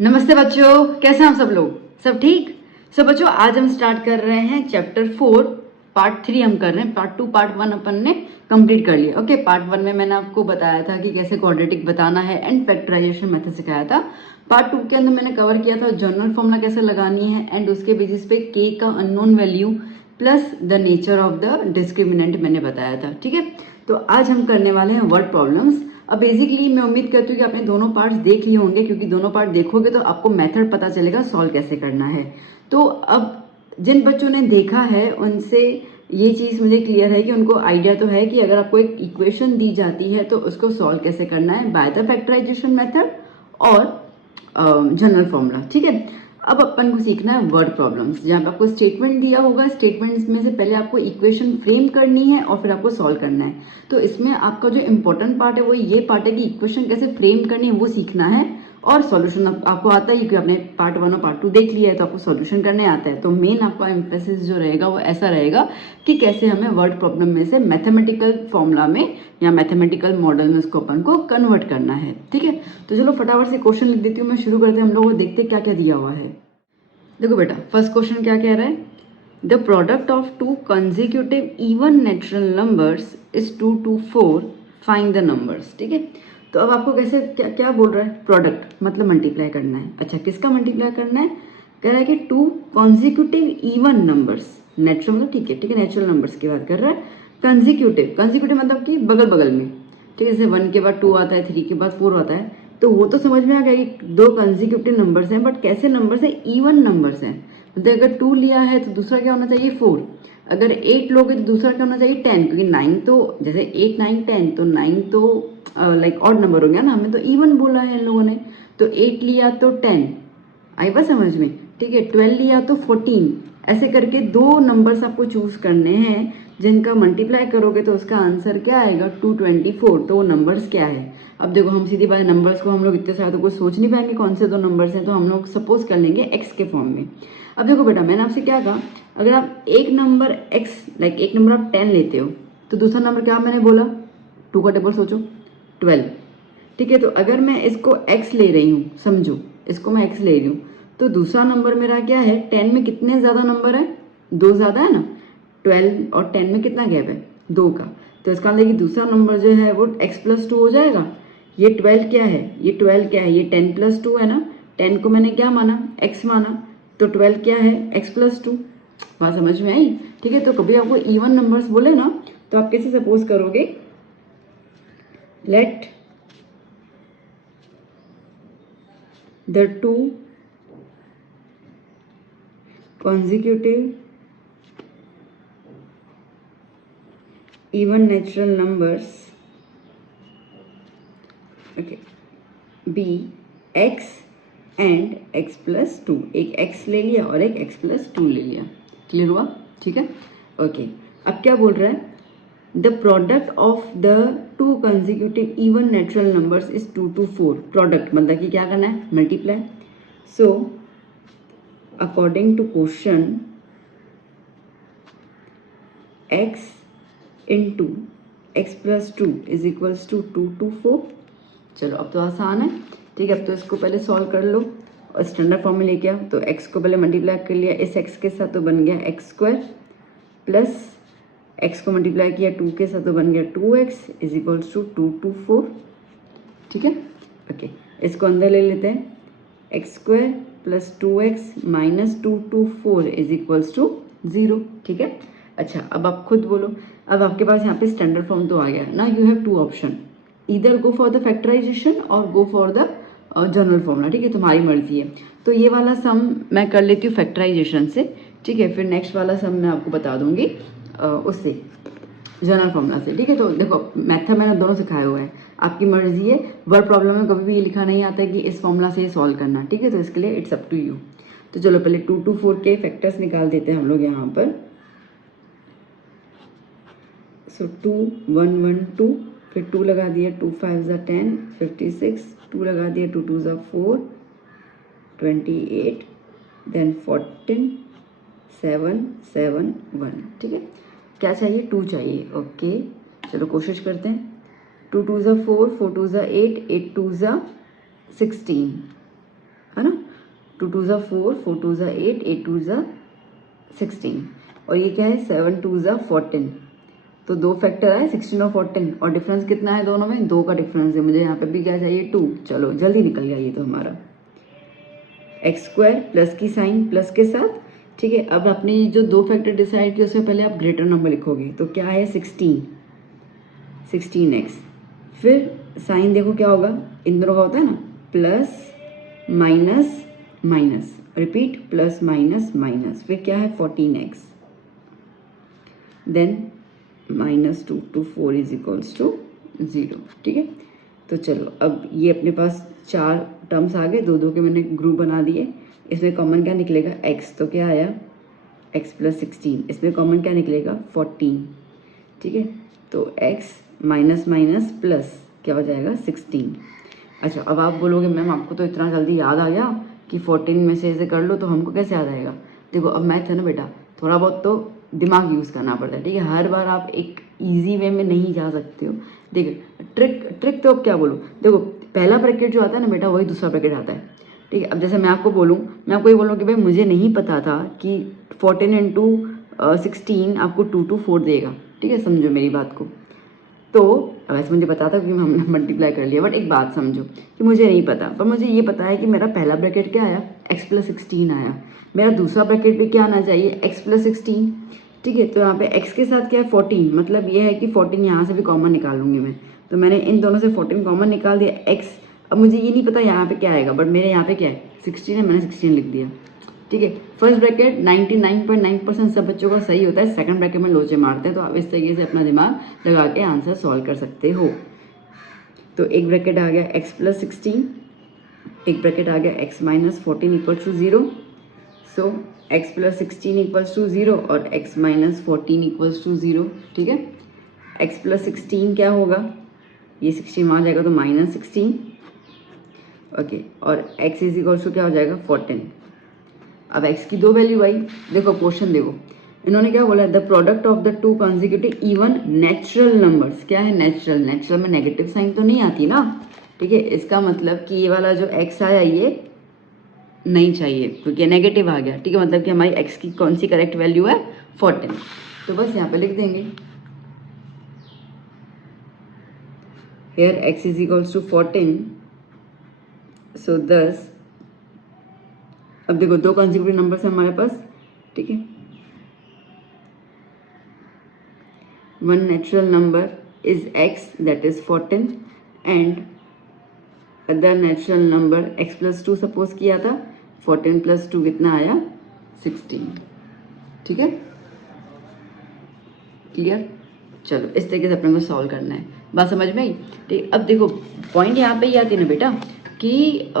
नमस्ते बच्चों, कैसे हैं आप सब लोग? सब ठीक? बच्चों आज हम स्टार्ट कर रहे हैं चैप्टर 4 पार्ट 3 हम कर रहे हैं। पार्ट 2 पार्ट 1 अपन ने कंप्लीट कर लिया। ओके, पार्ट 1 में मैंने आपको बताया था कि कैसे क्वाड्रेटिक बताना है एंड फैक्टराइजेशन मेथड सिखाया था। पार्ट 2 के अंदर मैंने कवर किया था जनरल फॉर्मूला कैसे लगानी है एंड उसके बेसिस पे के का unknown value plus the nature of the discriminant मैंने बताया था। ठीक है, तो आज हम करने वाले हैं वर्ड प्रॉब्लम्स। अब बेसिकली मैं उम्मीद करती हूँ कि आपने दोनों पार्ट्स देख लिए होंगे, क्योंकि दोनों पार्ट देखोगे तो आपको मेथड पता चलेगा सॉल्व कैसे करना है। तो अब जिन बच्चों ने देखा है उनसे ये चीज़ मुझे क्लियर है कि उनको आइडिया तो है कि अगर आपको एक इक्वेशन दी जाती है तो उसको सॉल्व कैसे करना है बाय द फैक्टराइजेशन मेथड और जनरल फॉर्मूला। ठीक है, अब अपन को सीखना है वर्ड प्रॉब्लम्स, जहाँ पे आपको स्टेटमेंट दिया होगा। स्टेटमेंट्स में से पहले आपको इक्वेशन फ्रेम करनी है और फिर आपको सॉल्व करना है। तो इसमें आपका जो इंपॉर्टेंट पार्ट है वो ये पार्ट है कि इक्वेशन कैसे फ्रेम करनी है वो सीखना है, और सॉल्यूशन आपको आता ही, क्योंकि आपने पार्ट 1 और पार्ट 2 देख लिया है तो आपको सॉल्यूशन करने आता है। तो मेन आपका एम्फेसिस जो रहेगा वो ऐसा रहेगा कि कैसे हमें वर्ड प्रॉब्लम में से मैथमेटिकल फॉर्मूला में या मैथमेटिकल मॉडल में उसको अपन को कन्वर्ट करना है। ठीक है, तो चलो फटाफट से क्वेश्चन लिख देती हूँ मैं, शुरू करते हैं हम लोग, देखते क्या क्या दिया हुआ है। देखो बेटा, फर्स्ट क्वेश्चन क्या कह रहा है? The product of to consecutive even natural numbers is 2 to 4, find the numbers. ठीक है, तो अब आपको कैसे क्या क्या बोल रहा है? प्रोडक्ट मतलब मल्टीप्लाई करना है। अच्छा, किसका मल्टीप्लाई करना है? कह रहा है कि two consecutive even numbers, natural मतलब ठीक है नेचुरल नंबर्स की बात कर रहा है। कंजिक्यूटिव मतलब कि बगल बगल में। ठीक है, जैसे 1 के बाद 2 आता है, 3 के बाद 4 आता है, तो वो तो समझ में आ गया कि दो कंजिक्यूटिव नंबर्स हैं, बट कैसे नंबर्स हैं? इवन नंबर्स हैं। मतलब अगर 2 लिया है तो दूसरा क्या होना चाहिए? 4। अगर 8 लोगे तो दूसरा क्या होना चाहिए? 10, क्योंकि 9 तो जैसे 8 9 10, तो 9 तो लाइक ऑड नंबर हो गया ना, हमें तो इवन बोला है इन लोगों ने। तो 8 लिया तो 10, आई बात समझ में? ठीक है, 12 लिया तो 14। ऐसे करके दो नंबर्स आपको चूज करने हैं जिनका मल्टीप्लाई करोगे तो उसका आंसर क्या आएगा? 224। तो वो नंबर्स क्या है? अब देखो, हम सीधी बात, नंबर्स को हम लोग इतने सारे तो कुछ सोच नहीं पाएंगे कौन से दो नंबर्स हैं, तो हम लोग सपोज कर लेंगे एक्स के फॉर्म में। अब देखो बेटा, मैंने आपसे क्या कहा, अगर आप एक नंबर एक्स लाइक एक नंबर आप 10 लेते हो तो दूसरा नंबर क्या मैंने बोला? 2 का टेबल सोचो, 12। ठीक है, तो अगर मैं इसको x ले रही हूँ, समझो इसको मैं x ले रही हूँ, तो दूसरा नंबर मेरा क्या है? 10 में कितने ज़्यादा नंबर है? 2 ज़्यादा है ना। 12 और 10 में कितना गैप है? 2 का। तो इसका मतलब कि दूसरा नंबर जो है वो x+2 हो जाएगा। ये 12 क्या है? ये 12 क्या है? ये 10+2 है ना। 10 को मैंने क्या माना? x माना। तो 12 क्या है? x+2। बात समझ में आई? ठीक है, तो कभी आपको इवन नंबर्स बोले ना तो आप कैसे सपोज करोगे? Let the two consecutive even natural numbers, okay, be x and x+2। एक x ले लिया और एक x+2 ले लिया। क्लियर हुआ? ठीक है, ओके। अब क्या बोल रहा है? The product of the two consecutive even natural numbers is 2 to 4। Product मतलब कि क्या करना है? Multiply. So according to question, x into x+2 is equals to 2 to 4। चलो अब तो आसान है। ठीक है, अब तो इसको पहले सॉल्व कर लो और स्टैंडर्ड फॉर्म में लेके आओ। तो x को पहले मल्टीप्लाई कर लिया इस x के साथ तो बन गया x² प्लस x को मल्टीप्लाई किया 2 के साथ तो बन गया 2x is equals to 2 to 4। ठीक है, ओके, इसको अंदर ले लेते हैं। x² plus 2x minus 2 to 4 is equals to 0। ठीक है, अच्छा अब आप खुद बोलो। अब आपके पास यहाँ पे स्टैंडर्ड फॉर्म तो आ गया ना। यू हैव 2 ऑप्शन, इधर गो फॉर द फैक्टराइजेशन और go for the general formula. ठीक है, तुम्हारी मर्जी है। तो ये वाला सम मैं कर लेती हूँ फैक्टराइजेशन से। ठीक है, फिर नेक्स्ट वाला सम मैं आपको बता दूंगी उससे, जनरल फॉर्मूला से। ठीक है, तो देखो मेथड मैंने दोनों सिखाए हुए हैं, आपकी मर्जी है। वर्ड प्रॉब्लम में कभी भी ये लिखा नहीं आता है कि इस फॉर्मूला से सॉल्व करना। ठीक है, तो इसके लिए इट्स अप टू यू। तो चलो पहले 2 to 4 के फैक्टर्स निकाल देते हैं हम लोग यहाँ पर। सो 2 1 1 2, फिर 2 लगा दिया, 2 5 ज़ा 10 56, 2 लगा दिया, 2 2 ज़ा 4 28, देन 14 7 7 1। ठीक है, क्या चाहिए? 2 चाहिए। ओके, चलो कोशिश करते हैं। 2 2 ज़ा 4 4 2 ज़ा 8 8 2 ज़ा 16। है ना। 2 2 ज़ा 4, 4 2 ज़ा 8, 8 2 ज़ा 16, और ये क्या है 7 2 ज़ा 14। तो दो फैक्टर आए 16 और 14, और डिफरेंस कितना है दोनों में, 2 का डिफरेंस है। मुझे यहाँ पे भी क्या चाहिए 2। चलो जल्दी निकल गया ये तो हमारा। एक्स स्क्वायर प्लस की साइन प्लस के साथ, ठीक है। अब अपनी जो दो फैक्टर डिसाइड किए उससे पहले आप ग्रेटर नंबर लिखोगे, तो क्या है 16x। फिर साइन देखो क्या होगा, इन दोनों का होता है ना, plus minus minus, repeat plus minus minus, फिर क्या है 14x, then -2 to 4 is equals to 0, ठीक है। तो चलो अब ये अपने पास 4 टर्म्स आ गए, दो दो के मैंने ग्रुप बना दिए। इसमें कॉमन क्या निकलेगा x, तो क्या आया x + 16। इसमें कॉमन क्या निकलेगा 14, ठीक है। तो x माइनस माइनस प्लस क्या हो जाएगा 16। अच्छा अब आप बोलोगे मैम आपको तो इतना जल्दी याद आ गया कि 14 में से ऐसे कर लो, तो हमको कैसे याद आएगा। देखो अब मैथ है ना बेटा, थोड़ा बहुत तो दिमाग यूज़ करना पड़ता है, ठीक है। हर बार आप एक ईजी वे में नहीं जा सकते हो। देखिए ट्रिक तो अब क्या बोलूँ, देखो पहला ब्रैकेट जो आता है ना बेटा, वही दूसरा ब्रैकेट आता है, ठीक है। अब जैसे मैं आपको ये बोलूँ कि भाई मुझे नहीं पता था कि 14 × 16 आपको 2 to 4 देगा, ठीक है। समझो मेरी बात को। तो वैसे मुझे पता था क्योंकि हमने मल्टीप्लाई कर लिया, बट एक बात समझो कि मुझे नहीं पता, पर मुझे ये पता है कि मेरा पहला ब्रैकेट क्या आया x + 16 आया, मेरा दूसरा ब्रैकेट भी क्या आना चाहिए x + 16, ठीक है। तो यहाँ पे x के साथ क्या है 14, मतलब ये है कि 14 यहाँ से भी कॉमन निकाल लूँगी मैं। तो मैंने इन दोनों से 14 कॉमन निकाल दिया x। अब मुझे ये नहीं पता यहाँ पे क्या आएगा, बट मेरे यहाँ पे क्या है 16 है, मैंने 16 लिख दिया, ठीक है। फर्स्ट ब्रैकेट 99.9% सब बच्चों का सही होता है, सेकंड ब्रैकेट में लोचे मारते हैं। तो आप इस तरीके से अपना दिमाग लगा के आंसर सॉल्व कर सकते हो। तो एक ब्रैकेट आ गया x + 16, एक ब्रैकेट आ गया x - 14 = 0। सो x + 16 = 0 और x - 14 = 0, ठीक है। x + 16 क्या होगा, ये 16 वहाँ जाएगा तो -16, ओके। और x = क्या हो जाएगा 14। अब x की दो वैल्यू आई, देखो क्वेश्चन देखो, इन्होंने क्या बोला, the product of the 2 consecutive even natural numbers. क्या है नेचुरल, नेचुरल में नेगेटिव साइन तो नहीं आती ना, ठीक है। इसका मतलब कि ये वाला जो x आया ये नहीं चाहिए क्योंकि नेगेटिव आ गया, ठीक है। मतलब कि हमारी x की कौन सी करेक्ट वैल्यू है 14। तो बस यहाँ पे लिख देंगे here x = 14, सो 10। अब देखो दो कॉन्जिक्यूटिव नंबर्स है हमारे पास, ठीक है। One natural number is x, that is 14, and other natural number x + 2 suppose किया था, 14 + 2 कितना आया 16, ठीक है। क्लियर। चलो इस तरीके से अपने को सॉल्व करना है, बात समझ में आई, ठीक। अब देखो पॉइंट यहाँ पे ये आती है ना बेटा कि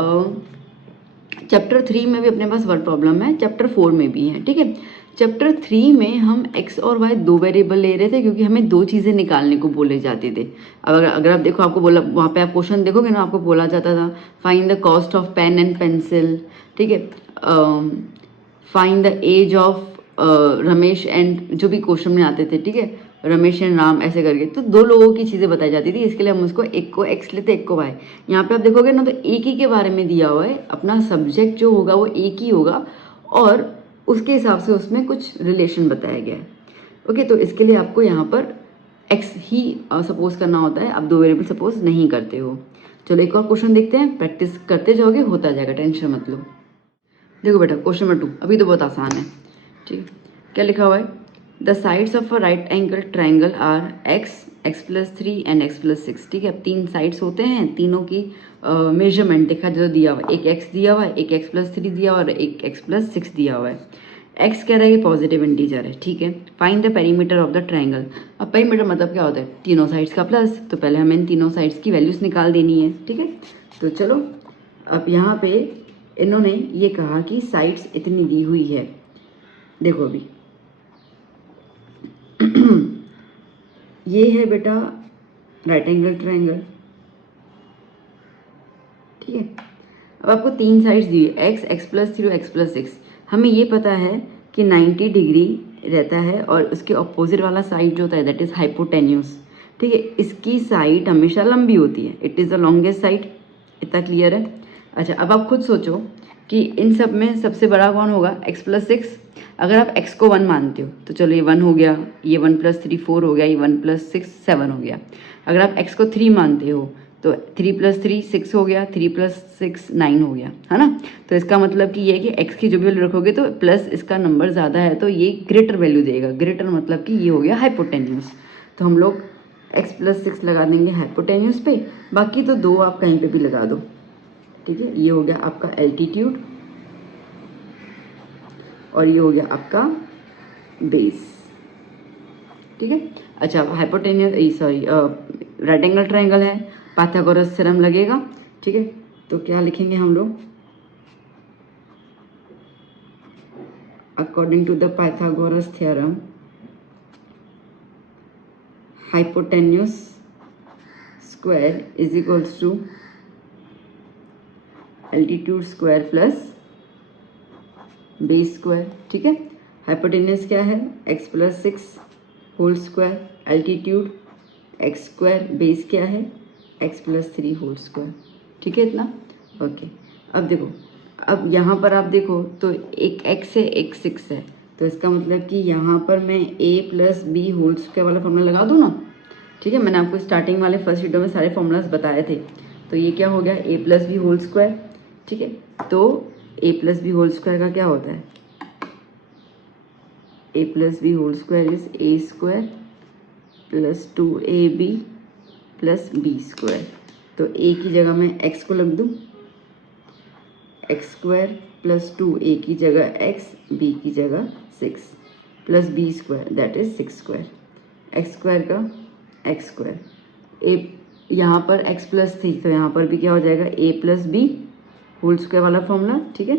चैप्टर 3 में भी अपने पास वर्ड प्रॉब्लम है, चैप्टर 4 में भी है, ठीक है। चैप्टर 3 में हम x और y दो वेरिएबल ले रहे थे क्योंकि हमें दो चीज़ें निकालने को बोले जाते थे। अब अगर आप देखो, आपको बोला वहाँ पे आप क्वेश्चन देखोगे ना, आपको बोला जाता था find the cost of pen and pencil, ठीक है। Find the age of Ramesh and, जो भी क्वेश्चन में आते थे, ठीक है, रमेश एंड राम ऐसे करके, तो दो लोगों की चीज़ें बताई जाती थी। इसके लिए हम उसको एक को x लेते एक को y। यहाँ पे आप देखोगे ना तो एक ही के बारे में दिया हुआ है, अपना सब्जेक्ट जो होगा वो एक ही होगा और उसके हिसाब से उसमें कुछ रिलेशन बताया गया है, ओके। तो इसके लिए आपको यहाँ पर x ही सपोज करना होता है, आप दो वेरिएबल सपोज नहीं करते हो। चलो एक और क्वेश्चन देखते हैं, प्रैक्टिस करते जाओगे होता जाएगा, टेंशन मत लो। देखो बेटा क्वेश्चन नंबर 2 अभी तो बहुत आसान है, ठीक है। क्या लिखा हुआ है, the sides of a right angle triangle are x, x + 3 and x + 6, ठीक है। अब 3 साइड्स होते हैं, तीनों की मेजरमेंट देखा जो दिया हुआ है, एक x दिया हुआ है, एक x + 3 दिया हुआ है और एक x + 6 दिया हुआ है। x कह रहा है कि पॉजिटिव इंटीजर है, ठीक है। Find the perimeter of the triangle. अब पेरीमीटर मतलब क्या होता है, तीनों साइड्स का प्लस, तो पहले हमें इन तीनों साइड्स की वैल्यूज निकाल देनी है, ठीक है। तो चलो अब यहाँ पे इन्होंने ये कहा कि साइड्स इतनी दी हुई है, देखो अभी ये है बेटा राइट एंगल ट्रायंगल, ठीक है। अब आपको तीन साइड्स दी है, x + 3 और x + 6। हमें ये पता है कि 90 डिग्री रहता है और उसके अपोजिट वाला साइड जो होता है दैट इज हाइपोटेन्यूस, ठीक है। इसकी साइड हमेशा लंबी होती है, it is the longest side, इतना क्लियर है। अच्छा अब आप खुद सोचो कि इन सब में सबसे बड़ा कौन होगा, x प्लस 6। अगर आप x को 1 मानते हो तो चलो ये 1 हो गया, ये 1 प्लस 3 4 हो गया, ये 1 प्लस 6 7 हो गया। अगर आप x को 3 मानते हो तो 3 प्लस 3 6 हो गया, 3 प्लस 6 9 हो गया, है ना। तो इसका मतलब कि ये है कि x की जो भी वैल्यू रखोगे तो प्लस इसका नंबर ज़्यादा है तो ये ग्रेटर वैल्यू देगा। ग्रेटर मतलब कि ये हो गया हाइपोटेन्यूस। तो हम लोग x प्लस 6 लगा देंगे हाइपोटेन्यूस पे, बाकी तो 2 आप कहीं पे भी लगा दो, ठीक है। ये हो गया आपका एल्टीट्यूड और ये हो गया आपका बेस, ठीक है। अच्छा, hypotenuse sorry right angle triangle है, पाइथागोरस थ्योरम लगेगा, ठीक है। तो क्या लिखेंगे हम लोग, according to the Pythagoras theorem hypotenuse square is equals to altitude square plus base square, ठीक है। हाइपोटेन्यूस क्या है, x plus 6 whole square, altitude x square, base क्या है x प्लस 3 होल स्क्वायर, ठीक है इतना, ओके। अब देखो, अब यहाँ पर आप देखो तो एक x है एक 6 है, तो इसका मतलब कि यहाँ पर मैं a plus b whole square वाला फॉर्मूला लगा दूँ ना, ठीक है। मैंने आपको स्टार्टिंग वाले फर्स्ट वीडियो में सारे फॉर्मूलाज बताए थे। तो ये क्या हो गया, a plus b whole square, ठीक है। तो a plus b whole square का क्या होता है, a plus b whole square is a square plus 2ab plus b square. तो a की जगह मैं x को रख दूँ, एक्स स्क्वायर प्लस 2a की जगह x, b की जगह 6 plus b square that is 6 square, x square का एक्स स्क्वायर, a यहाँ पर x प्लस 3 तो यहाँ पर भी क्या हो जाएगा a plus b whole square वाला फॉर्मूला, ठीक है।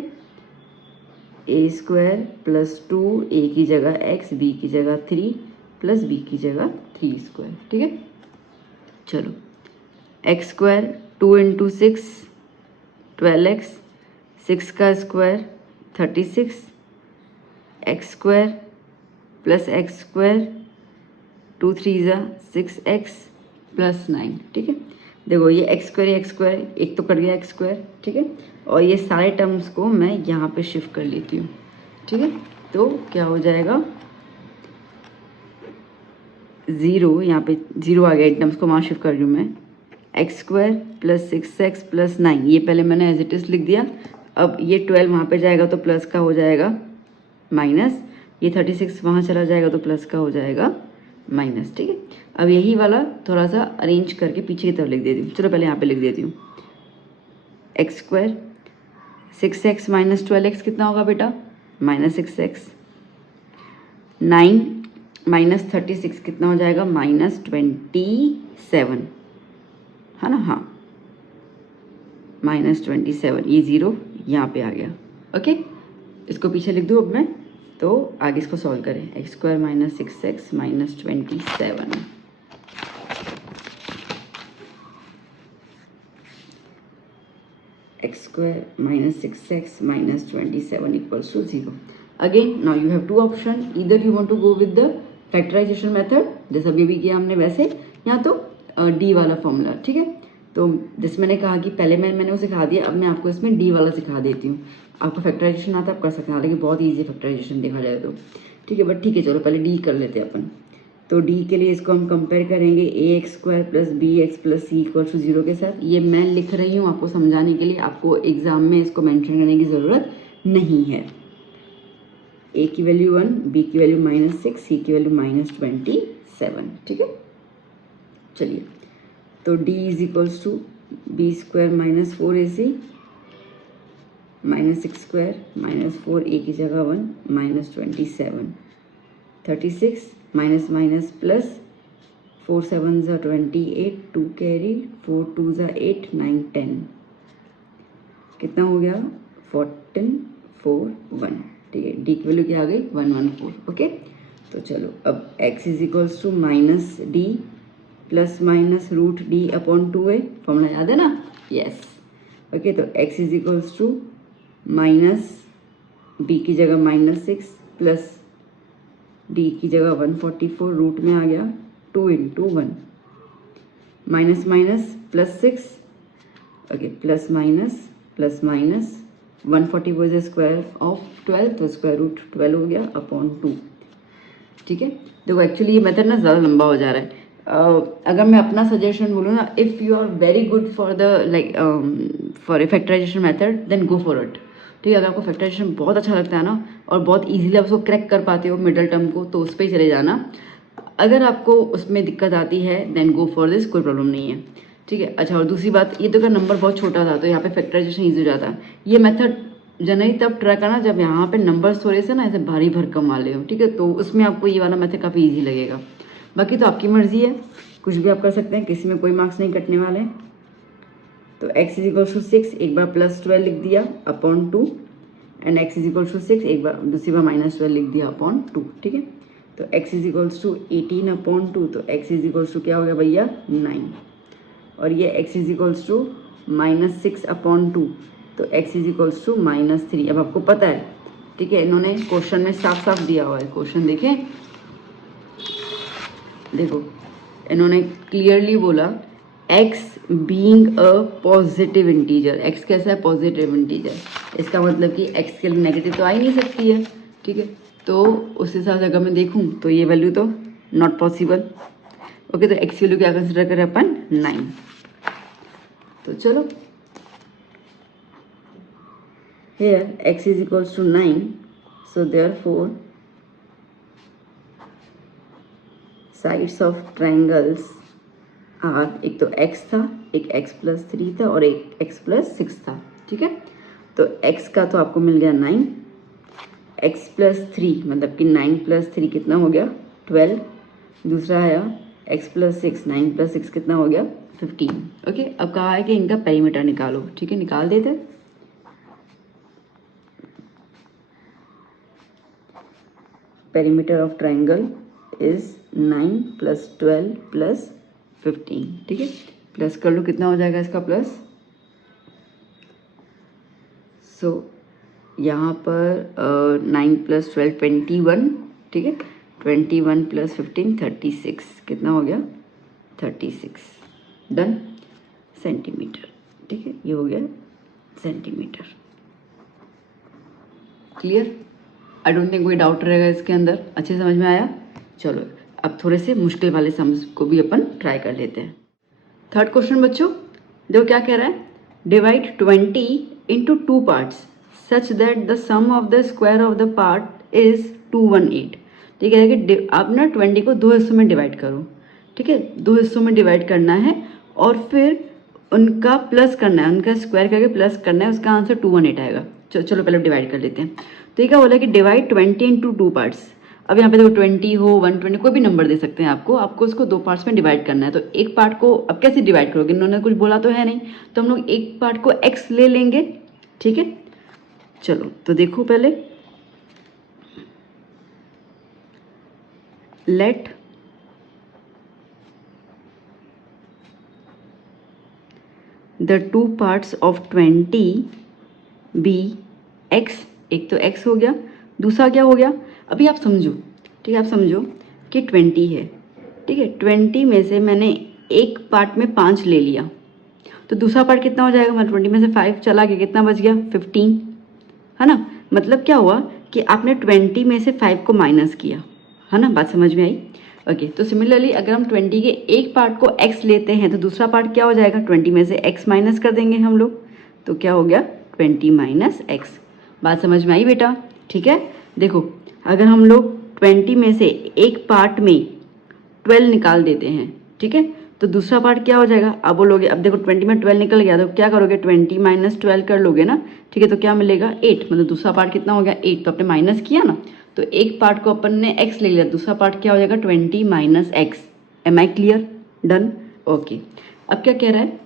a स्क्वायर प्लस 2a की जगह x, b की जगह 3 प्लस b की जगह 3 स्क्वायर, ठीक है। चलो, एक्स स्क्वायर 2 इंटू 6 12x, 6 का square 36, x square plus X square 2 3 6x plus 9, ठीक है। देखो ये एक्स स्क्वायर एक तो कट गया एक्स स्क्वायर, ठीक है। और ये सारे टर्म्स को मैं यहाँ पे शिफ्ट कर लेती हूँ, ठीक है। तो क्या हो जाएगा, 0, यहाँ पे 0 आ गया, एक टर्म्स को वहाँ शिफ्ट कर रही हूँ मैं। X square plus 6x plus 9, ये पहले मैंने एज इट इज लिख दिया। अब ये 12 वहाँ पे जाएगा तो प्लस का हो जाएगा माइनस, ये 36 वहाँ चला जाएगा तो प्लस का हो जाएगा माइनस, ठीक है। अब यही वाला थोड़ा सा अरेंज करके पीछे की तरफ लिख देती हूँ। चलो पहले यहाँ पे लिख देती हूँ, x square 6x minus 12x कितना होगा बेटा, माइनस 6x, 9 माइनस 36 कितना हो जाएगा, माइनस 27, है ना, हाँ माइनस 27, ये 0 यहाँ पे आ गया, ओके। इसको पीछे लिख दूँ अब मैं, तो आगे इसको सॉल्व करें, x square minus 6x minus 27, x square minus 6x minus 27 equals to 0। Again now you have two option, इधर you want to go with the factorisation method जैसा अभी भी किया हमने वैसे, यहाँ तो डी वाला फॉर्मूला, ठीक है। तो जैसे मैंने कहा कि पहले मैंने वो सिखा दिया, अब मैं आपको इसमें डी वाला सिखा देती हूँ। आपको फैक्टराइजेशन आता है आप कर सकते हैं, हालांकि बहुत ईजी फैक्टराइजेशन देखा जाए तो, ठीक है। बट ठीक है, चलो पहले डी कर लेते हैं अपन। तो डी के लिए इसको हम कंपेयर करेंगे ax square plus b x plus c equal to 0 के साथ। ये मैं लिख रही हूँ आपको समझाने के लिए, आपको एग्जाम में इसको मेंशन करने की ज़रूरत नहीं है। a की वैल्यू 1, b की वैल्यू -6, c की वैल्यू -27, ठीक है। चलिए, तो d is equals to b square minus 4ac minus 6 square minus 4a की जगह 1 minus 27, 36 minus minus plus 4 7 28, 2 carry, 4 2 8 9 10, कितना हो गया 14 4 1, ठीक है। डी की वैल्यू क्या आ गई 114, ओके। तो चलो अब x is equals to minus d plus minus root d upon 2a, formula याद है ना, यस, ओके। तो x is equals to minus b की जगह -6 प्लस d की जगह 144 रूट में आ गया 2 into 1, minus minus plus 6, okay, plus minus 140 was square of 12, तो स्क्वायर रूट 12 हो गया अपॉन 2। ठीक है, देखो एक्चुअली ये मेथड ना ज़्यादा लंबा हो जा रहा है। अगर मैं अपना सजेशन बोलूँ ना, if you are very good for the like for a factorisation method, then go for it. ठीक है, अगर आपको फैक्टराइजेशन बहुत अच्छा लगता है ना और बहुत इजीली आप उसको क्रैक कर पाते हो मिडल टर्म को, तो उस पर ही चले जाना। अगर आपको उसमें दिक्कत आती है देन गो फॉर दिस, कोई प्रॉब्लम नहीं है। ठीक है, अच्छा और दूसरी बात, ये तो अगर नंबर बहुत छोटा था तो यहाँ पे फैक्टराइजेशन ईजी हो जाता। ये मेथड जनरली तब ट्राई करना जब यहाँ पे नंबर थोड़े से ना ऐसे भारी भरकम वाले हो। ठीक है, तो उसमें आपको ये वाला मेथड काफ़ी ईजी लगेगा। बाकी तो आपकी मर्जी है, कुछ भी आप कर सकते हैं, किसी में कोई मार्क्स नहीं कटने वाले। तो x इज इक्वल टू 6, एक बार प्लस 12 लिख दिया upon 2, and x is equal to 6, एक बार दूसरी बार माइनस 12 लिख दिया अपॉन 2। ठीक है, तो x is equals to 18 upon 2, तो x इज इक्वल्स टू क्या हो गया भैया 9, और ये x is equals to minus 6 upon 2, तो x is equals to minus 3। अब आपको पता है, ठीक है, इन्होंने क्वेश्चन में साफ साफ दिया हुआ है। क्वेश्चन देखें, देखो इन्होंने क्लियरली बोला x being a positive integer. x कैसा है, पॉजिटिव इंटीजर। इसका मतलब कि x के लिए नेगेटिव तो आ ही नहीं सकती है। ठीक है, तो उस हिसाब से अगर मैं देखूं तो ये वैल्यू तो नॉट पॉसिबल। ओके, तो x की वैल्यू क्या कंसिडर करें अपन 9। तो चलो here x is equals to 9, so therefore sides of triangles are, एक तो x था, एक x प्लस 3 था और एक x प्लस 6 था। ठीक है, तो x का तो आपको मिल गया 9, x प्लस 3 मतलब कि 9 प्लस 3 कितना हो गया 12, दूसरा आया x प्लस 6, 9 प्लस 6 कितना हो गया 15। ओके, अब कहा है कि इनका पेरीमीटर निकालो। ठीक है, निकाल देते। Perimeter of triangle is 9 plus 12 plus 15। ठीक है, प्लस कर लो, कितना हो जाएगा इसका प्लस। सो यहाँ पर 9 प्लस 12 21। ठीक है, 21 प्लस 15 36, कितना हो गया 36। Done, centimetre. ठीक है, ये हो गया centimetre. Clear? I don't think कोई डाउट रहेगा इसके अंदर। अच्छे समझ में आया? चलो अब थोड़े से मुश्किल वाले सम्स को भी अपन ट्राई कर लेते हैं। थर्ड क्वेश्चन बच्चों, देखो क्या कह रहा है, divide 20 into 2 parts such that the sum of the square of the part is 218। ठीक है कि आप ना 20 को 2 हिस्सों में डिवाइड करो। ठीक है, 2 हिस्सों में डिवाइड करना है और फिर उनका प्लस करना है, उनका स्क्वायर करके प्लस करना है, उसका आंसर 218 आएगा। चलो पहले डिवाइड कर लेते हैं। तो ये क्या बोला कि डिवाइड 20 इंटू 2 पार्ट्स। अब यहाँ पे देखो 20 हो 120 कोई भी नंबर दे सकते हैं आपको उसको 2 पार्ट्स में डिवाइड करना है। तो एक पार्ट को अब कैसे डिवाइड करोगे, इन्होंने कुछ बोला तो है नहीं, तो हम लोग एक पार्ट को x ले लेंगे। ठीक है, चलो तो देखो पहले, let the 2 parts of 20 be x। एक तो x हो गया, दूसरा क्या हो गया, अभी आप समझो। ठीक है, आप समझो कि 20 है। ठीक है, 20 में से मैंने एक पार्ट में 5 ले लिया, तो दूसरा पार्ट कितना हो जाएगा, मतलब 20 में से 5 चला गया, कितना बच गया 15, है ना। मतलब क्या हुआ कि आपने 20 में से 5 को माइनस किया, है ना। बात समझ में आई? ओके, तो सिमिलरली अगर हम 20 के एक पार्ट को x लेते हैं तो दूसरा पार्ट क्या हो जाएगा, 20 में से x माइनस कर देंगे हम लोग, तो क्या हो गया 20 माइनस x। बात समझ में आई बेटा? ठीक है, देखो अगर हम लोग 20 में से एक पार्ट में 12 निकाल देते हैं, ठीक है, तो दूसरा पार्ट क्या हो जाएगा, अब बोलोगे, अब देखो 20 में 12 निकल गया तो क्या करोगे, 20 माइनस 12 कर लोगे ना। ठीक है, तो क्या मिलेगा 8, मतलब दूसरा पार्ट कितना हो गया 8, तो आपने माइनस किया ना, तो एक पार्ट को अपन ने x ले लिया, दूसरा पार्ट क्या हो जाएगा 20 minus x। Am I clear? Done, okay. अब क्या कह रहा है,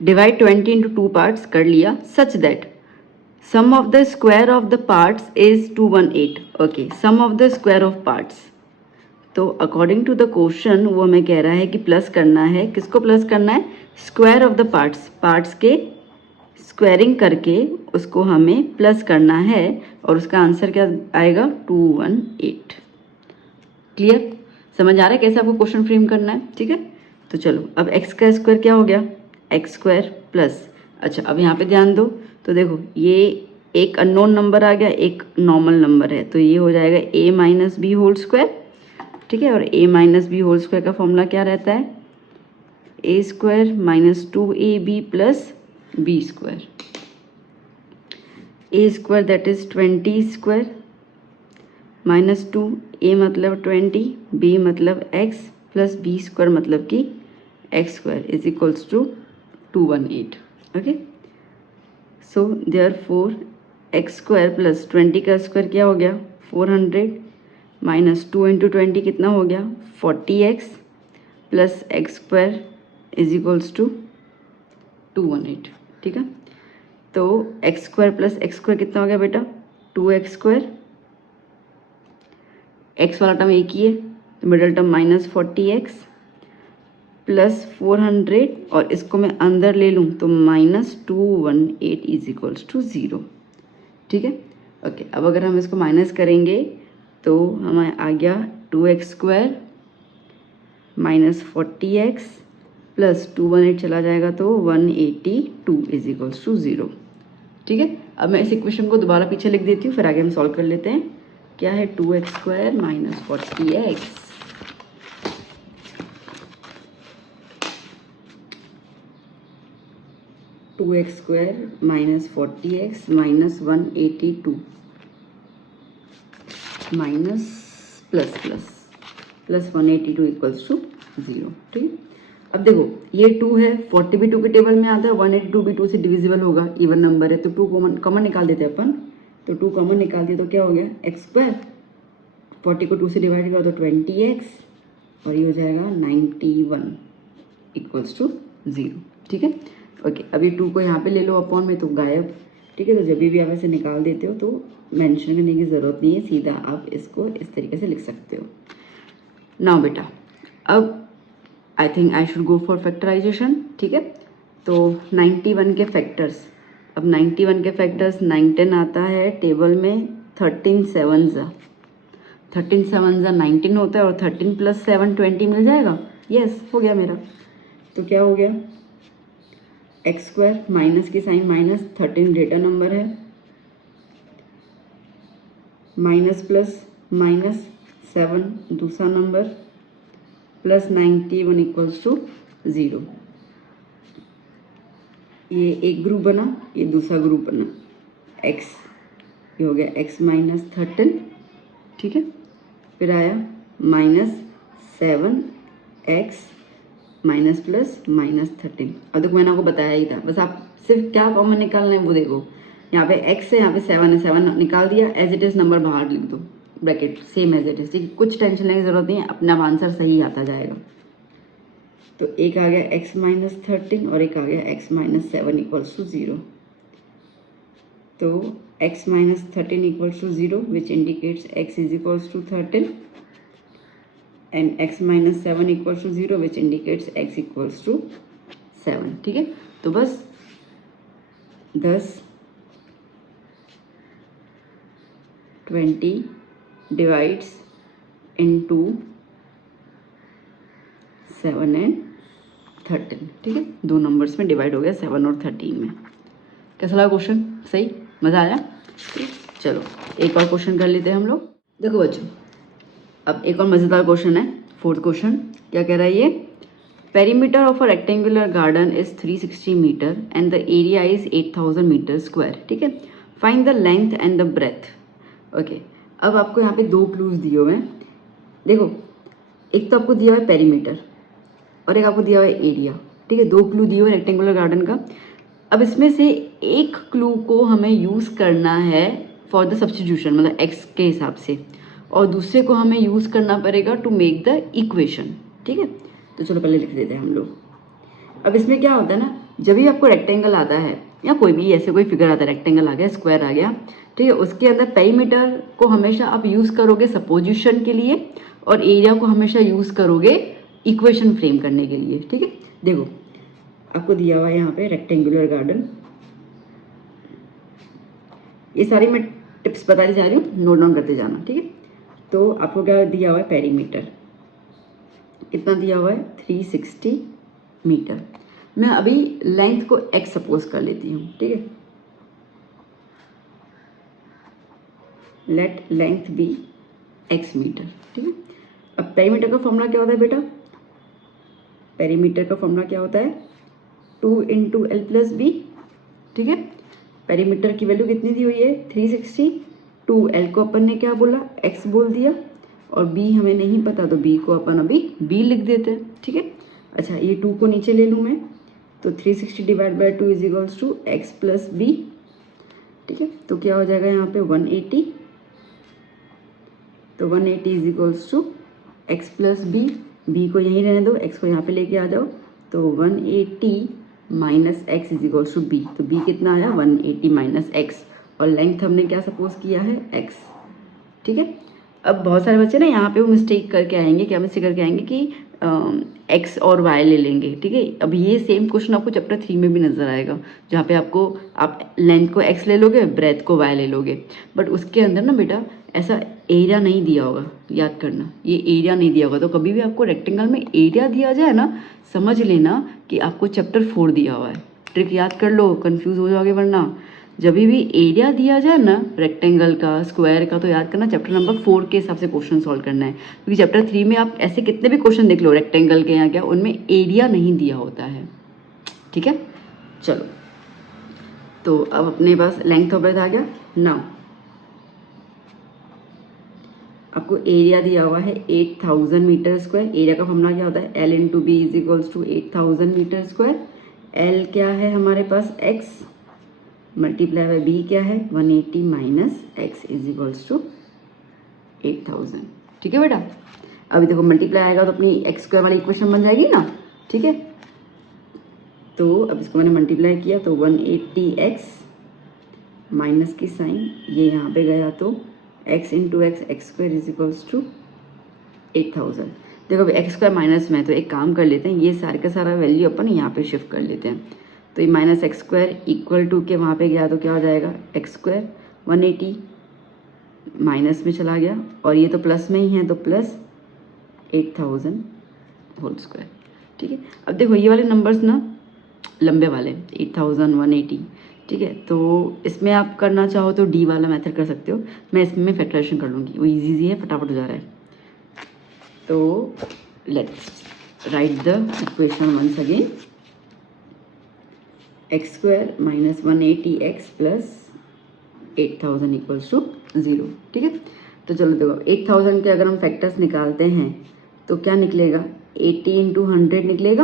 डिवाइड 20 इंटू 2 पार्ट्स कर लिया, such that sum of the square of the parts is 218। Okay, sum of the square of parts, तो अकॉर्डिंग टू द क्वेश्चन वो हमें कह रहा है कि प्लस करना है, किसको प्लस करना है, square of the parts, parts के स्क्वायरिंग करके उसको हमें प्लस करना है, और उसका आंसर क्या आएगा 218। क्लियर? समझ आ रहा है कैसे आपको क्वेश्चन फ्रेम करना है? ठीक है, तो चलो अब x का स्क्वायर क्या हो गया, x स्क्वायर प्लस, अच्छा अब यहाँ पे ध्यान दो, तो देखो ये एक अननोन नंबर आ गया, एक नॉर्मल नंबर है, तो ये हो जाएगा a minus B whole square, ठीक है। और a minus B whole square का फॉर्मूला क्या रहता है, a square minus 2ab plus b square. a square that is 20 square minus 2, a मतलब 20, b मतलब x प्लस बी स्क्वायर मतलब कि x square is equals to 218। Okay, so therefore x square plus 20 का square क्या हो गया 400 minus 2 into 20 कितना हो गया 40x plus x square is equals to 218, ठीक है। तो x square plus x square कितना हो गया बेटा 2x स्क्वायर, x वाला टर्म एक ही है तो middle term minus 40x plus 400 और इसको मैं अंदर ले लूँ तो माइनस 218 इज इक्वल्स टू 0, ठीक है। ओके, अब अगर हम इसको माइनस करेंगे तो हमें आ गया 2x square minus 40x plus 218 चला जाएगा तो 182 इज इक्वल्स टू 0, ठीक है। अब मैं इस इक्वेशन को दोबारा पीछे लिख देती हूँ, फिर आगे हम सॉल्व कर लेते हैं। क्या है 2x square minus 40x 2x square minus 40x minus 182 minus plus plus plus 182 equals to 0, ठीक है। अब देखो ये 2 है, 40 भी 2 के टेबल में आता है, 182 भी 2 से डिविजिबल होगा, इवन नंबर है तो 2 कॉमन निकाल देते हैं अपन, तो 2 कॉमन निकाल दिए तो क्या हो गया x स्क्वायर, 40 को 2 से डिवाइड करो तो 20x और ये हो जाएगा 91 इक्वल्स टू 0, ठीक है। ओके, अभी 2 को यहाँ पे ले लो अपॉन में तो गायब, ठीक है। तो जब भी आप ऐसे निकाल देते हो तो मेंशन करने की ज़रूरत नहीं है, सीधा आप इसको इस तरीके से लिख सकते हो। नाउ बेटा अब I think I should go for factorisation, ठीक है। तो 91 के फैक्टर्स, अब 91 के फैक्टर्स 19 आता है टेबल में, 13 7 19 होता है और 13 प्लस 7 20 मिल जाएगा, यस हो गया मेरा। तो क्या हो गया एक्स स्क्वायर माइनस की साइन माइनस, 13 डेटा नंबर है, माइनस प्लस माइनस 7 दूसरा नंबर प्लस 91 इक्वल्स टू 0। ये एक ग्रुप बना, ये दूसरा ग्रुप बना, x ये हो गया x माइनस 13, ठीक है। फिर आया minus 7x minus plus minus 13। अब देखो मैंने आपको बताया ही था, बस आप सिर्फ क्या कॉमन निकालना है वो देखो, यहाँ पे x है यहाँ पे 7 है, 7 निकाल दिया, एज इट इज़ नंबर बाहर लिख दो, bracket same as it is, ठीक है। कुछ टेंशन लेने की जरूरत नहीं है, अपना आंसर सही आता जाएगा। तो एक आ गया x माइनस 13 और एक आ गया x माइनस 7 इक्वल्स टू 0। तो x minus 13 equals to 0 which indicates x is equals to 13 and x minus 7 equals to 0 which indicates x equals to 7, ठीक है। तो बस 10 20 डिवाइड्स इनटू 7 एंड 13, ठीक है। दो नंबर्स में डिवाइड हो गया 7 और 13 में। कैसा लगा क्वेश्चन, सही मज़ा आया? चलो एक और क्वेश्चन कर लेते हैं हम लोग। देखो बच्चों अब एक और मज़ेदार क्वेश्चन है, 4th क्वेश्चन। क्या कह रहा है ये, perimeter of a rectangular garden is 360 meter and the area is 8000 meter square, ठीक है। Find the length and the breadth. Okay, अब आपको यहाँ पे 2 क्लूज दिए हुए हैं। देखो एक तो आपको दिया हुआ है पेरीमीटर और एक आपको दिया हुआ है एरिया, ठीक है। 2 क्लू दिए हुए रेक्टेंगुलर गार्डन का। अब इसमें से एक क्लू को हमें यूज़ करना है फॉर द सब्स्टिट्यूशन, मतलब x के हिसाब से, और दूसरे को हमें यूज़ करना पड़ेगा टू मेक द इक्वेशन, ठीक है। तो चलो पहले लिख देते हैं हम लोग। अब इसमें क्या होता है ना, जब भी आपको रेक्टेंगल आता है या कोई भी ऐसे कोई फिगर आता है, रेक्टेंगल आ गया, स्क्वायर आ गया, ठीक है, उसके अंदर पेरीमीटर को हमेशा आप यूज़ करोगे सपोजिशन के लिए और एरिया को हमेशा यूज़ करोगे इक्वेशन फ्रेम करने के लिए, ठीक है। देखो आपको दिया हुआ है यहाँ पे रेक्टेंगुलर गार्डन, ये सारी मैं टिप्स बताती जा रही हूँ, नोट डाउन करते जाना, ठीक है। तो आपको क्या दिया हुआ है, पेरीमीटर कितना दिया हुआ है 360 मीटर। मैं अभी लेंथ को x सपोज कर लेती हूँ, ठीक है। Let length be x meter, ठीक है। अब पेरीमीटर का फॉर्मूला क्या होता है बेटा? पेरीमीटर का फॉर्मूला क्या होता है? 2 इंटू एल प्लस बी, ठीक है। पेरीमीटर की वैल्यू कितनी दी हुई है? 360। 2l को अपन ने क्या बोला? x बोल दिया, और b हमें नहीं पता तो b को अपन अभी b लिख देते हैं, ठीक है। अच्छा, ये 2 को नीचे ले लूँ मैं, तो 360 divide by 2 is equals to x plus b, ठीक है। तो क्या हो जाएगा यहाँ पे 180, तो 180 is equals to x plus b, b को यहीं रहने दो, एक्स को यहाँ पे लेके आ जाओ, तो 180 minus x is equals to b, तो बी कितना आया? 180 माइनस एक्स, और लेंथ हमने क्या सपोज किया है? एक्स, ठीक है। अब बहुत सारे बच्चे ना यहाँ पे वो मिस्टेक करके आएंगे, क्या मिस्टेक करके आएंगे कि एक्स और वाई ले लेंगे, ठीक है। अब ये सेम क्वेश्चन आपको चैप्टर 3 में भी नजर आएगा, जहाँ पे आपको आप लेंथ को एक्स ले लोगे, ब्रेथ को वाई ले लोगे, बट उसके अंदर ना बेटा ऐसा एरिया नहीं दिया होगा, याद करना, ये एरिया नहीं दिया होगा। तो कभी भी आपको रेक्टेंगल में एरिया दिया जाए ना, समझ लेना कि आपको चैप्टर 4 दिया हुआ है। ट्रिक याद कर लो, कंफ्यूज हो जाओगे वरना। जब भी एरिया दिया जाए ना रेक्टेंगल का, स्क्वायर का, तो याद करना चैप्टर नंबर 4 के हिसाब से क्वेश्चन सॉल्व करना है, क्योंकि चैप्टर 3 में आप ऐसे कितने भी क्वेश्चन देख लो रेक्टेंगल के, यहाँ क्या उनमें एरिया नहीं दिया होता है, ठीक है। चलो, तो अब अपने पास लेंथ ऑफ ब्रेथ आ गया। नाउ आपको एरिया दिया हुआ है 8000 मीटर स्क्वायर। एरिया का फॉर्मूला क्या होता है? L into b is equals to 8000 meter square. L क्या है हमारे पास? एक्स, मल्टीप्लाई बाय बी क्या है? 180 minus x is equals to 8000, ठीक है बेटा। अभी देखो मल्टीप्लाई आएगा तो अपनी एक्स स्क्वायर वाली इक्वेशन बन जाएगी ना, ठीक है। तो अब इसको मैंने मल्टीप्लाई किया तो 180x माइनस की साइन ये यहाँ पे गया, तो x into x square is equals to 8000। देखो अभी एक्स स्क्वायर माइनस में, तो एक काम कर लेते हैं, ये सारे का सारा वैल्यू अपन यहाँ पे शिफ्ट कर लेते हैं। तो ये minus x square equal to के वहाँ पे गया तो क्या हो जाएगा? एक्स स्क्वायर 180 माइनस में चला गया, और ये तो प्लस में ही है, तो प्लस 8000 होल स्क्वायर, ठीक है। अब देखो ये वाले नंबर्स ना लंबे वाले 8000 180, ठीक है। तो इसमें आप करना चाहो तो डी वाला मेथड कर सकते हो, मैं इसमें फैक्टराइजेशन कर लूँगी, वो इजी है, फटाफट हो जा रहा है। तो let's write the equation once again, x square minus 180x plus 8000 equals to 0, ठीक है। तो चलो देखो 8000 के अगर हम फैक्टर्स निकालते हैं तो क्या निकलेगा? 80 इंटू 100 निकलेगा,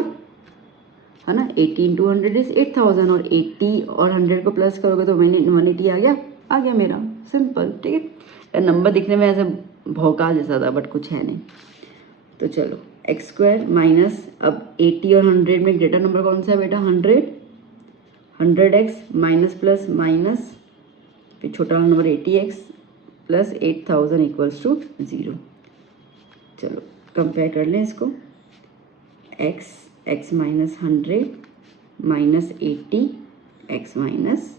है ना। 80 इंटू 100 इज 8000, और 80 और 100 को प्लस करोगे तो 180 आ गया मेरा, सिंपल, ठीक है। नंबर दिखने में ऐसे भौकाल जैसा था, बट कुछ है नहीं। तो चलो एक्स स्क्वायर माइनस, अब 80 और 100 में ग्रेटर नंबर कौन सा है बेटा? 100x माइनस प्लस माइनस, फिर छोटा वाला number 80x plus 8000 equals to 0। चलो कंपेयर कर लें इसको, x minus 100 minus 80 x minus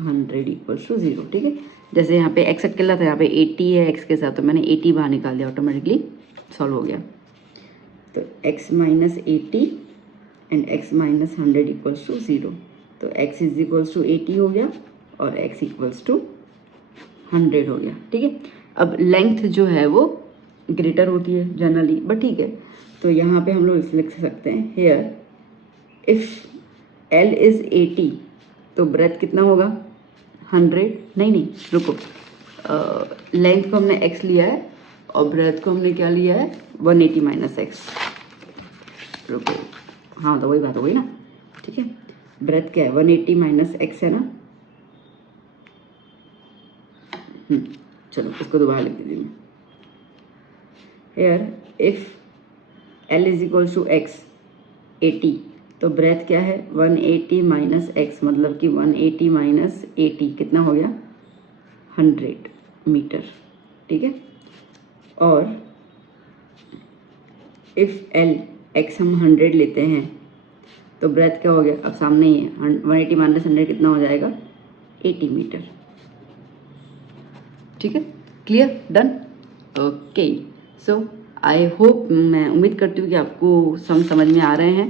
100 equals to 0, ठीक है। जैसे यहाँ पे x अकेला था, यहाँ पे 80 है x के साथ, तो मैंने 80 बाहर निकाल दिया, ऑटोमेटिकली सॉल्व हो गया। तो x minus 80 and x minus 100 equals to 0, तो x इज इक्वल्स टू 80 हो गया और x इक्वल्स टू 100 हो गया, ठीक है। अब लेंथ जो है वो ग्रेटर होती है जनरली, बट ठीक है। तो यहाँ पे हम लोग लिख सकते हैं, हेयर इफ L इज 80 तो ब्रेथ कितना होगा? 100, नहीं रुको, लेंथ को हमने x लिया है और ब्रेथ को हमने क्या लिया है? 180 माइनस एक्स, रुको, हाँ तो वही बात हो गई ना, ठीक है। ब्रेथ क्या है? 180 माइनस एक्स है ना। चलो इसको दोबारा लिख दीजिए मैं, here if L is equals to x 80, तो ब्रेथ क्या है? 180 माइनस एक्स, मतलब कि 180 माइनस 80 कितना हो गया? 100 मीटर, ठीक है। और इफ L x हम 100 लेते हैं तो ब्रेथ क्या हो गया? अब सामने ही है, 180 माइनस 100 कितना हो जाएगा? 80 मीटर, ठीक है। Clear, done, okay. So I hope, मैं उम्मीद करती हूँ कि आपको समझ में आ रहे हैं,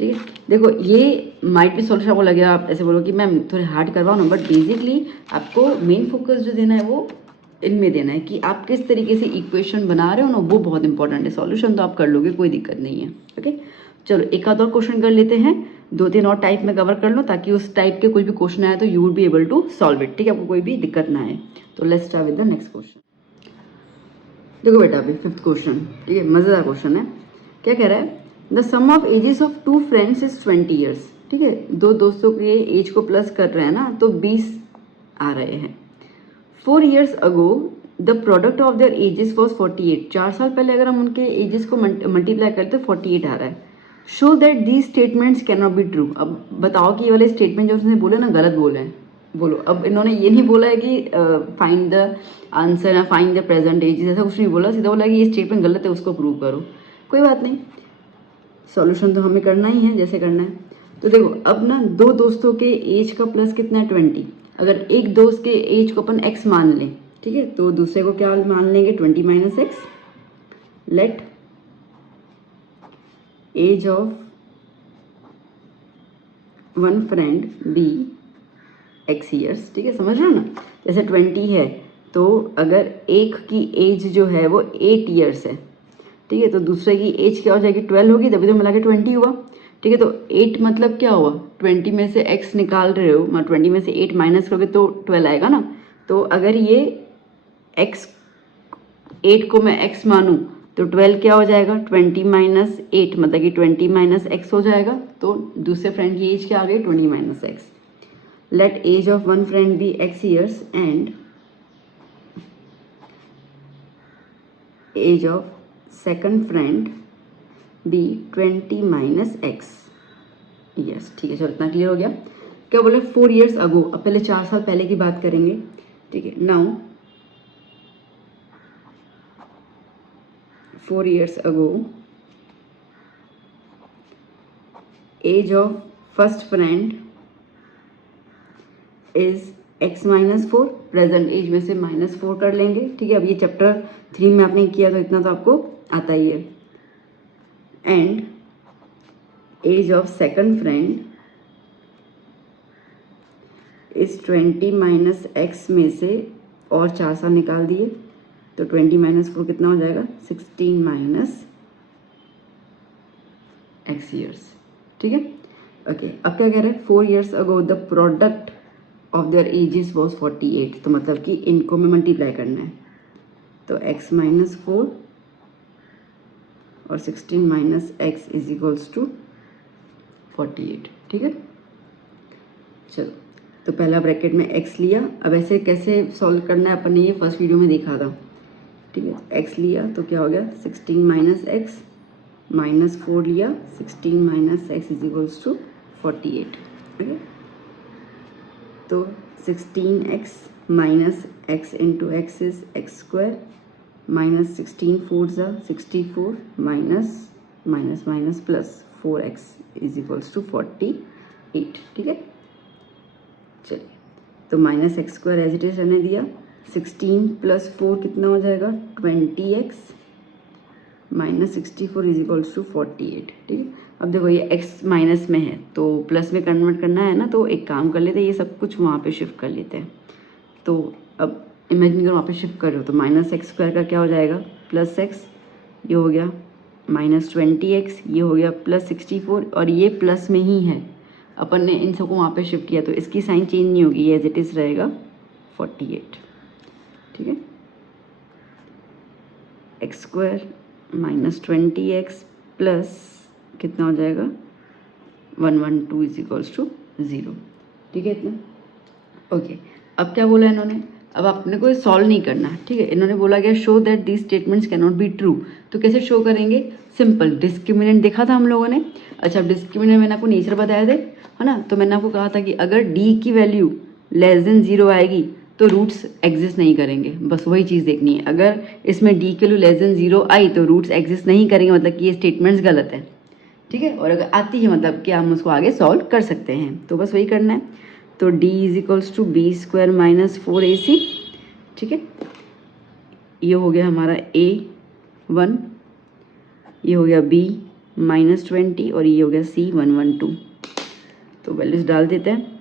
ठीक है। देखो ये माइट भी सॉल्यूशन आपको लगेगा, आप ऐसे बोलो कि मैम थोड़े हार्ड करवाओ ना, बट बेसिकली आपको मेन फोकस जो देना है वो इनमें देना है कि आप किस तरीके से इक्वेशन बना रहे हो ना, वो बहुत इंपॉर्टेंट है। सॉल्यूशन तो आप कर लोगे, कोई दिक्कत नहीं है। ओके चलो एक आध और क्वेश्चन कर लेते हैं, 2-3 और टाइप में कवर कर लो ताकि उस टाइप के कोई भी क्वेश्चन आए तो you would be able to solve it. ठीक है, आपको कोई भी दिक्कत ना आए। तो let's start with the next question. देखो बेटा अभी 5th क्वेश्चन, ठीक है, मजेदार क्वेश्चन है। क्या कह रहा है, the sum of ages of 2 friends is 20 years. ठीक है, 2 दोस्तों के एज को प्लस कर रहे हैं ना, तो 20 आ रहे हैं। 4 years ago the product of their edges was 48। 4 साल पहले अगर हम उनके एजेस को मल्टीप्लाई करते तो 48 आ रहा है। Show that these statements can not be true. अब बताओ कि ये वाले स्टेटमेंट जो उसने बोले ना गलत बोले हैं। बोलो। अब इन्होंने ये नहीं बोला है कि फाइंड द आंसर या फाइंड द प्रेजेंट एज, ऐसा कुछ नहीं बोला, सीधा बोला कि ये स्टेटमेंट गलत है, उसको प्रूव करो। कोई बात नहीं, सॉल्यूशन तो हमें करना ही है जैसे करना है। तो देखो अब ना 2 दोस्तों के एज का प्लस कितना है 20। अगर एक दोस्त के एज को अपन x मान लें, ठीक है, तो दूसरे को क्या मान लेंगे 20 minus x. Let age of one friend be x years. ठीक है, समझ रहे हो ना, जैसे 20 है तो अगर एक की एज जो है वो 8 ईयर्स है, ठीक है, तो दूसरे की एज क्या हो जाएगी 12 होगी, तभी तो मिला के 20 हुआ। ठीक है, तो 8 मतलब क्या हुआ, 20 में से x निकाल रहे हो, 20 में से 8 माइनस करोगे तो 12 आएगा ना। तो अगर ये x 8 को मैं x मानूं तो 12 क्या हो जाएगा 20 माइनस 8 मतलब कि 20 माइनस x हो जाएगा। तो दूसरे फ्रेंड की एज क्या आ गई 20 minus x. Let age of one friend be x years and age of second friend be 20 minus x years. ठीक है, चलो इतना क्लियर हो गया। क्या बोले 4 years अगो, अब पहले 4 साल पहले की बात करेंगे। ठीक है, now 4 years ago age of first friend is x minus 4, present age में से -4 कर लेंगे। ठीक है, अब ये चैप्टर 3 में आपने किया तो इतना तो आपको आता ही है। And age of second friend is 20 minus x में से और 4 साल निकाल दिए तो 20 माइनस 4 कितना हो जाएगा 16 माइनस एक्स ईयर्स। ठीक है, ओके। अब क्या कह रहे हैं 4 years ago the product of their edges was 48, तो मतलब कि इनको में मल्टीप्लाई करना है। तो x माइनस 4 और 16 minus x is equals to 48। ठीक है, चलो तो पहला ब्रैकेट में x लिया। अब ऐसे कैसे सॉल्व करना है अपन ने ये फर्स्ट वीडियो में देखा था। ठीक है, x लिया तो क्या हो गया 16 माइनस एक्स माइनस 4 लिया, 16 minus x is equals to 48। Okay, तो 16x minus x into x is x square minus 16 4 ज़ा 64 minus minus minus plus 4x is equals to 48। ठीक है, चलिए तो minus x square as it is रहने दिया। 16 plus 4 कितना हो जाएगा 20x minus 64 is equals to 48। ठीक है, अब देखो ये x माइनस में है तो प्लस में कन्वर्ट करना है ना, तो एक काम कर लेते हैं, ये सब कुछ वहाँ पे शिफ्ट कर लेते हैं। तो अब इमेजिन करो वहाँ पे शिफ्ट कर रहे हो तो माइनस एक्स स्क्वायर का क्या हो जाएगा प्लस एक्स, ये हो गया माइनस 20x, ये हो गया प्लस 64 और ये प्लस में ही है, अपन ने इन सबको वहाँ पे शिफ्ट किया तो इसकी साइन चेंज नहीं होगी, ये एज इट इज़ रहेगा 48। ठीक है, x square minus 20x plus कितना हो जाएगा 112 इज इक्वल्स टू 0। ठीक है इतना, ओके। अब क्या बोला इन्होंने, अब आपने को सॉल्व नहीं करना। ठीक है, इन्होंने बोला गया show that these statements can not be true. तो कैसे शो करेंगे, सिंपल डिस्क्रिमिनेंट देखा था हम लोगों ने। अच्छा, डिस्क्रिमिनेंट मैंने आपको नेचर बताया थे, है ना, तो मैंने आपको कहा था कि अगर डी की वैल्यू लेस देन 0 आएगी तो रूट्स एग्जिस्ट नहीं करेंगे, बस वही चीज़ देखनी है। अगर इसमें डी की वैल्यू लेस देन 0 आई तो रूट्स एग्जिस्ट नहीं करेंगे, मतलब कि ये स्टेटमेंट्स गलत है। ठीक है, और अगर आती है मतलब कि हम उसको आगे सॉल्व कर सकते हैं, तो बस वही करना है। तो d is equals to b square minus 4ac। ठीक है, ये हो गया हमारा a1, ये हो गया b -20 और ये हो गया C112। तो वैल्यूज डाल देते हैं।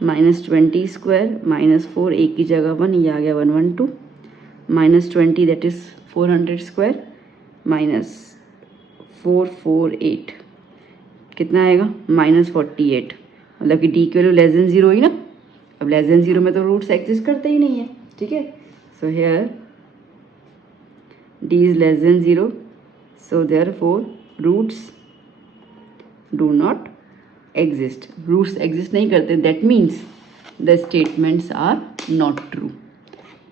-20 स्क्वायर -4 एक की जगह 1, ये आ गया 112, -20 दैट इज़ 400 स्क्वायर -448 कितना आएगा -48। मतलब कि डी की वैल्यू लेस देन 0 ही ना। अब लेस देन 0 में तो रूट्स एग्जिस्ट करते ही नहीं है, ठीक है। So here D is less than 0, so therefore roots do not exist. Roots exist नहीं करते, that means the statements are not true.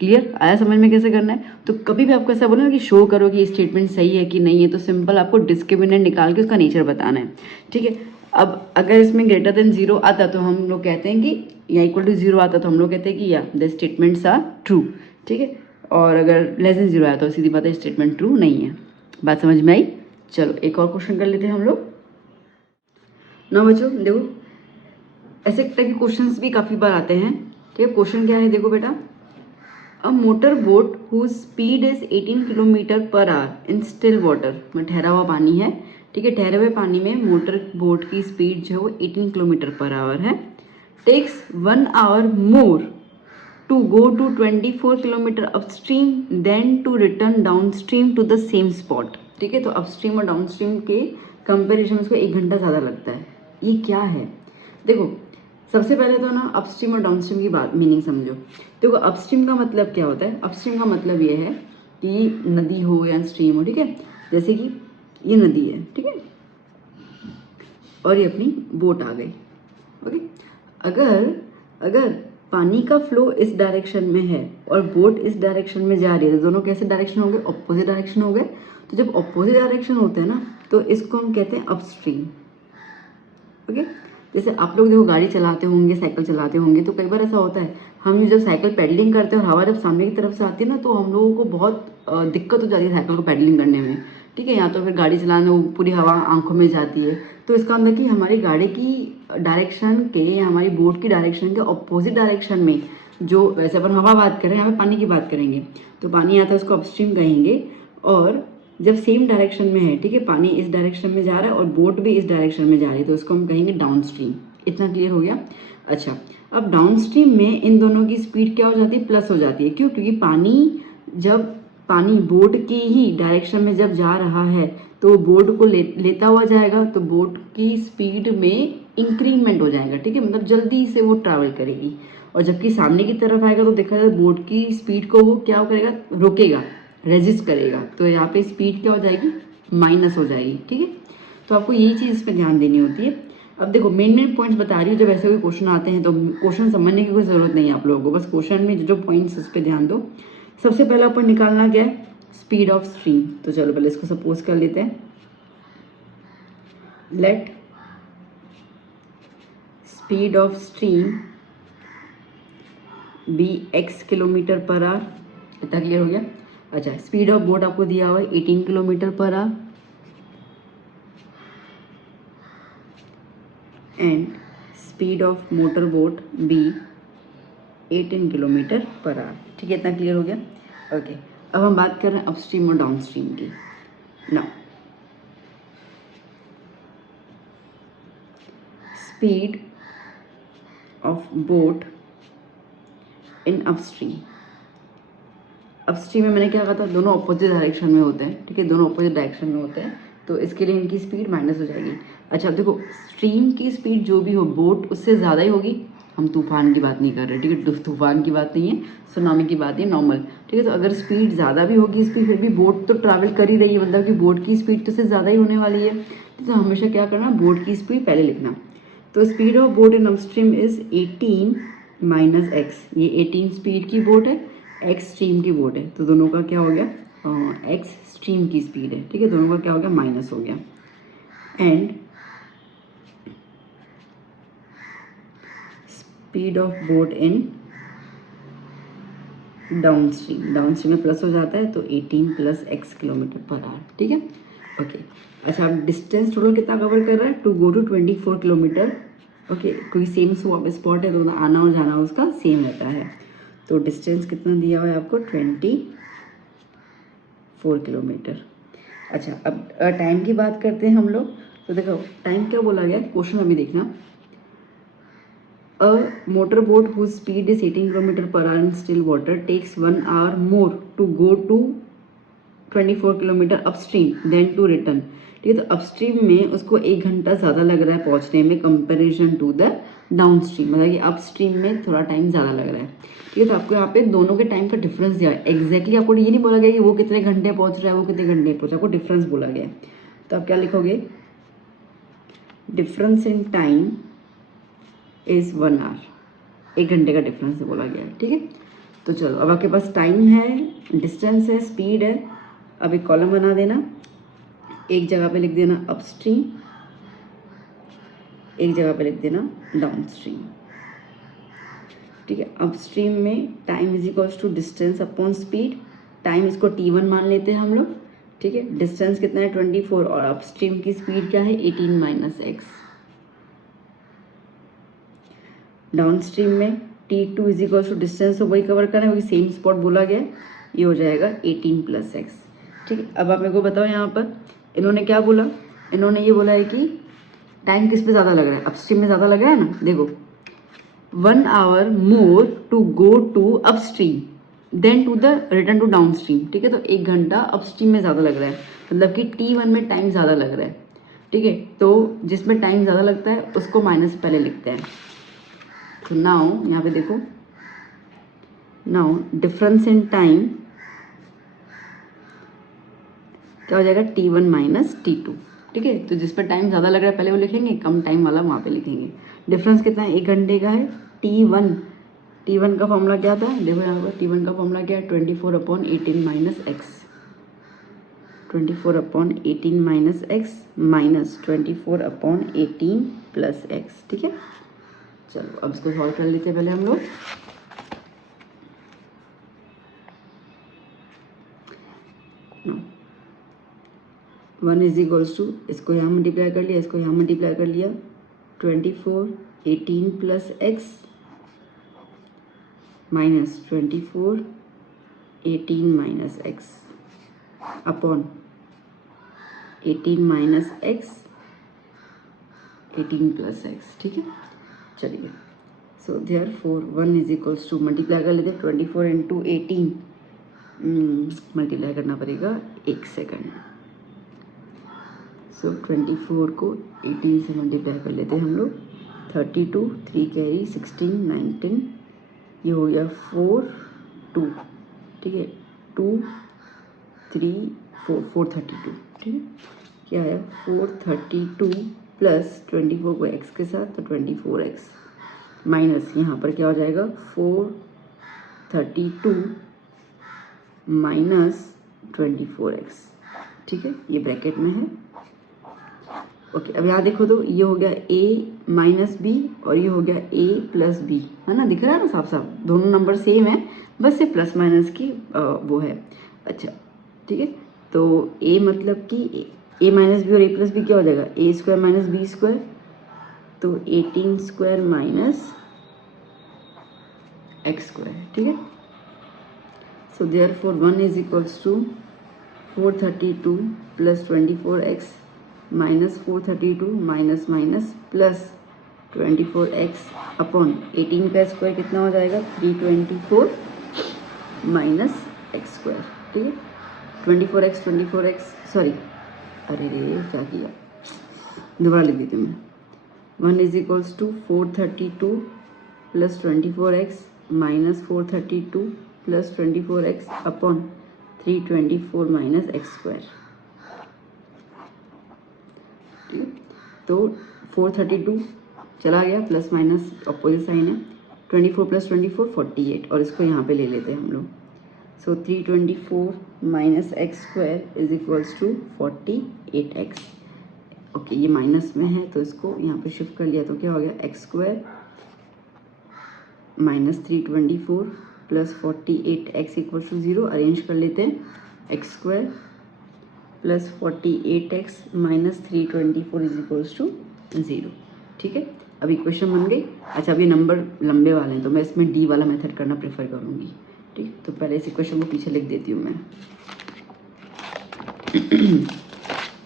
Clear आया समझ में कैसे करना है। तो कभी भी आपको ऐसा बोला ना कि शो करो कि स्टेटमेंट सही है कि नहीं है, तो सिंपल आपको डिस्क्रिमिनेंट निकाल के उसका नेचर बताना है, ठीक है। अब अगर इसमें ग्रेटर देन 0 आता तो हम लोग कहते हैं कि या इक्वल टू 0 आता तो हम लोग कहते हैं कि या द स्टेटमेंट्स आर ट्रू, ठीक है। और अगर लेस देन 0 आया तो सीधी बात है स्टेटमेंट ट्रू नहीं है। बात समझ में आई। चलो एक और क्वेश्चन कर लेते हैं हम लोग ना बच्चों। देखो ऐसे टाइप के क्वेश्चंस भी काफ़ी बार आते हैं, ठीक है। क्वेश्चन क्या है देखो बेटा, a motor boat whose speed is 18 kilometer per hour in still water, में ठहरा हुआ पानी है, ठीक है। ठहरे हुए पानी में मोटर बोट की स्पीड जो है वो 18 किलोमीटर पर आवर है। Takes 1 hour more to go to 24 kilometer upstream then to return down stream to the same spot, ठीक है। तो अपस्ट्रीम और डाउन स्ट्रीम के कंपेरिजन में उसको 1 घंटा ज़्यादा लगता है। ये क्या है देखो, सबसे पहले तो ना अपस्ट्रीम और डाउनस्ट्रीम की बात मीनिंग समझो। देखो अपस्ट्रीम का मतलब क्या होता है, अपस्ट्रीम का मतलब ये है कि नदी हो या स्ट्रीम हो, ठीक है। जैसे कि ये नदी है, ठीक है, और ये अपनी बोट आ गई, ओके। अगर पानी का फ्लो इस डायरेक्शन में है और बोट इस डायरेक्शन में जा रही है, तो दोनों कैसे डायरेक्शन हो गए, ऑपोजिट डायरेक्शन हो गए। तो जब ऑपोजिट डायरेक्शन होते हैं ना तो इसको हम कहते हैं अपस्ट्रीम, ओके। जैसे आप लोग देखो गाड़ी चलाते होंगे, साइकिल चलाते होंगे, तो कई बार ऐसा होता है हम जब साइकिल पेडलिंग करते हैं और हवा जब सामने की तरफ से आती है ना, तो हम लोगों को बहुत दिक्कत हो जाती है साइकिल को पेडलिंग करने में, ठीक है। या तो फिर गाड़ी चलाने में पूरी हवा आंखों में जाती है। तो इसका मतलब कि हमारी गाड़ी की डायरेक्शन के या हमारी बोट की डायरेक्शन के अपोजिट डायरेक्शन में, जो वैसे अपन हवा बात करें, यहाँ पे पानी की बात करेंगे, तो पानी आता है उसको अपस्ट्रीम कहेंगे। और जब सेम डायरेक्शन में है, ठीक है, पानी इस डायरेक्शन में जा रहा है और बोट भी इस डायरेक्शन में जा रही है, तो इसको हम कहेंगे डाउन स्ट्रीम। इतना क्लियर हो गया। अच्छा, अब डाउन स्ट्रीम में इन दोनों की स्पीड क्या हो जाती है, प्लस हो जाती है। क्यों? क्योंकि पानी बोट की ही डायरेक्शन में जब जा रहा है तो बोट को लेता हुआ जाएगा, तो बोट की स्पीड में इंक्रीमेंट हो जाएगा, ठीक है, मतलब जल्दी से वो ट्रैवल करेगी। और जबकि सामने की तरफ आएगा तो देखा जाए बोट की स्पीड को वो क्या करेगा, रोकेगा, रेजिस्ट करेगा। तो यहाँ पे स्पीड क्या हो जाएगी, माइनस हो जाएगी, ठीक है। तो आपको यही चीज़ इस पर ध्यान देनी होती है। अब देखो मेन पॉइंट्स बता रही हूँ, जब ऐसे कोई क्वेश्चन आते हैं तो क्वेश्चन समझने की कोई ज़रूरत नहीं है आप लोगों को, बस क्वेश्चन में जो पॉइंट्स उस पर ध्यान दो। सबसे पहले अपन निकालना क्या है, स्पीड ऑफ स्ट्रीम। तो चलो पहले इसको सपोज कर लेते हैं, let speed of stream be x kilometer per hour. इतना क्लियर हो गया। अच्छा, स्पीड ऑफ बोट आपको दिया हुआ है 18 kilometer per hour and speed of motor boat be 18 kilometer per hour, ठीक है। इतना क्लियर हो गया। ओके, अब हम बात कर रहे हैं अपस्ट्रीम और डाउनस्ट्रीम की। Now speed of boat in upstream. Upstream में मैंने क्या कहा था, दोनों अपोजिट डायरेक्शन में होते हैं, ठीक है, दोनों अपोजिट डायरेक्शन में होते हैं, तो इसके लिए इनकी स्पीड माइनस हो जाएगी। अच्छा देखो, स्ट्रीम की स्पीड जो भी हो, बोट उससे ज़्यादा ही होगी। हम तूफान की बात नहीं कर रहे, ठीक है, तूफान की बात नहीं है, सुनामी की बात है, नॉर्मल, ठीक है। तो अगर स्पीड ज़्यादा भी होगी इसकी, फिर भी बोट तो ट्रैवल कर ही रही है, मतलब कि बोट की स्पीड तो उससे ज़्यादा ही होने वाली है। तो हमेशा क्या करना, बोट की स्पीड पहले लिखना। तो speed of boat in upstream is 18 minus x. ये 18 स्पीड की बोट है, एक्स स्ट्रीम की बोट है, तो दोनों का क्या हो गया, एक्स स्ट्रीम की स्पीड है, ठीक है, दोनों का क्या हो गया, माइनस हो गया। And speed of boat in down stream में प्लस हो जाता है, तो 18 plus x kilometre per hour, ठीक है। ओके, अच्छा अब डिस्टेंस टोटल कितना कवर कर रहा है, to go to 24 kilometer, okay, क्योंकि सेम स्पॉट है तो आना और जाना उसका सेम रहता है। तो डिस्टेंस कितना दिया हुआ है आपको, 24 किलोमीटर। अच्छा, अब टाइम की बात करते हैं हम लोग। तो देखो टाइम क्या बोला गया क्वेश्चन अभी देखना। A motor boat whose speed is 18 kilometer per hour in still water takes 1 hour more to go to 24 kilometer upstream then to return. ठीक है, तो अपस्ट्रीम में उसको 1 घंटा ज़्यादा लग रहा है पहुंचने में comparison to the down stream, मतलब कि अपस्ट्रीम में थोड़ा टाइम ज़्यादा लग रहा है। ठीक है, तो आपको यहाँ पे दोनों के टाइम का डिफरेंस दिया है। एग्जैक्टली आपको ये नहीं बोला गया कि वो कितने घंटे पहुंच रहा है, वो कितने घंटे पहुंच रहा है, आपको डिफरेंस बोला गया है। तो आप क्या लिखोगे, difference in time is 1 hour, 1 घंटे का डिफरेंस बोला गया है। ठीक है, तो चलो अब आपके पास टाइम है, डिस्टेंस है, स्पीड है। अब एक कॉलम बना देना, एक जगह पे लिख देना अपस्ट्रीम, एक जगह पे लिख देना डाउनस्ट्रीम। ठीक है, अपस्ट्रीम में time is equals to distance upon speed. Time इसको t1 मान लेते हैं हम लोग। ठीक है, डिस्टेंस कितना है 24 और अपस्ट्रीम की स्पीड क्या है 18 माइनस एक्स। डाउनस्ट्रीम में t2 is equals to distance तो वही कवर करें, वही सेम स्पॉट बोला गया, ये हो जाएगा 18 प्लस एक्स। ठीक है, अब आप मेरे को बताओ यहाँ पर इन्होंने क्या बोला, इन्होंने ये बोला है कि टाइम किस पे ज़्यादा लग रहा है, अपस्ट्रीम में ज़्यादा लग रहा है ना। देखो 1 hour more to go to upstream then to the return to down stream. ठीक है, तो 1 घंटा अपस्ट्रीम में ज़्यादा लग रहा है, मतलब कि t1 में टाइम ज़्यादा लग रहा है। ठीक है, तो जिसमें टाइम ज़्यादा लगता है उसको माइनस पहले लिखते हैं। तो नाउ यहाँ पे देखो, नाउ डिफरेंस इन टाइम क्या हो जाएगा t1 माइनस t2। ठीक है, तो जिस पर टाइम ज़्यादा लग रहा है पहले वो लिखेंगे, कम टाइम वाला वहाँ पे लिखेंगे। डिफरेंस कितना है 1 घंटे का है। t1 का फॉर्मूला क्या था, देखो यहाँ पर t1 का फॉर्मूला क्या है 24/18 minus x, 24/18 minus x minus 24/18 plus x. ठीक है, चलो अब इसको सॉल्व कर लेते हैं पहले हम लोग। वन इज इक्वल्स टू, इसको यहाँ मल्टीप्लाई कर लिया, इसको यहाँ मल्टीप्लाई कर लिया, 24/18 plus x minus 24/18 minus x upon 18 minus x 18 plus x. ठीक है, चलिए so therefore 1 is equals to, multiply कर लेते हैं 24 इंटू 18, मल्टीप्लाई करना पड़ेगा 1 सेकंड। सो 24 को 18 से मल्टीप्लाई कर लेते हैं हम लोग, 32, 3 कैरी 16, 19, ये हो गया 4 2। ठीक है, 2 3 4 432। ठीक है, क्या है 432 प्लस 24 को x के साथ तो 24x माइनस यहाँ पर क्या हो जाएगा 432 माइनस 24x। ठीक है, ये ब्रैकेट में है। ओके, अब यहाँ देखो तो ये हो गया a माइनस बी और ये हो गया a प्लस बी, है ना, दिख रहा है ना साफ साफ, दोनों नंबर सेम है, बस ये प्लस माइनस की वो है। अच्छा ठीक है, तो a मतलब कि a माइनस बी और a प्लस बी क्या हो जाएगा a square minus b square, तो 18 स्क्वायर माइनस एक्स स्क्वायर। ठीक है, so therefore 1 is equals to 432 plus 24x minus 432 minus minus plus 24x upon 18 का स्क्वायर कितना हो जाएगा 324 माइनस एक्स स्क्वायर। ठीक है, 24x सॉरी, अरे रे क्या किया, दोबारा लिख देती हूँ मैं। 1 is equals to 432 plus 24x minus 432 plus 24x upon 324 minus x square. ठीक है, तो 432 चला गया, प्लस माइनस अपोजिट साइन है, 24 प्लस 24 48 और इसको यहाँ पे ले लेते हैं हम लोग। So 324 minus x square is equals to 48x। Okay, ये माइनस में है तो इसको यहाँ पे शिफ्ट कर लिया तो क्या हो गया x square minus 324 plus 48x equals to 0। Arrange कर लेते हैं, x square plus 48x minus 324 is equals to 0। ठीक है, अब इक्वेशन बन गई। अच्छा, अब ये नंबर लंबे वाले हैं तो मैं इसमें डी वाला मेथड करना प्रेफर करूँगी। ठीक, तो पहले इस इक्वेशन को पीछे लिख देती हूँ मैं।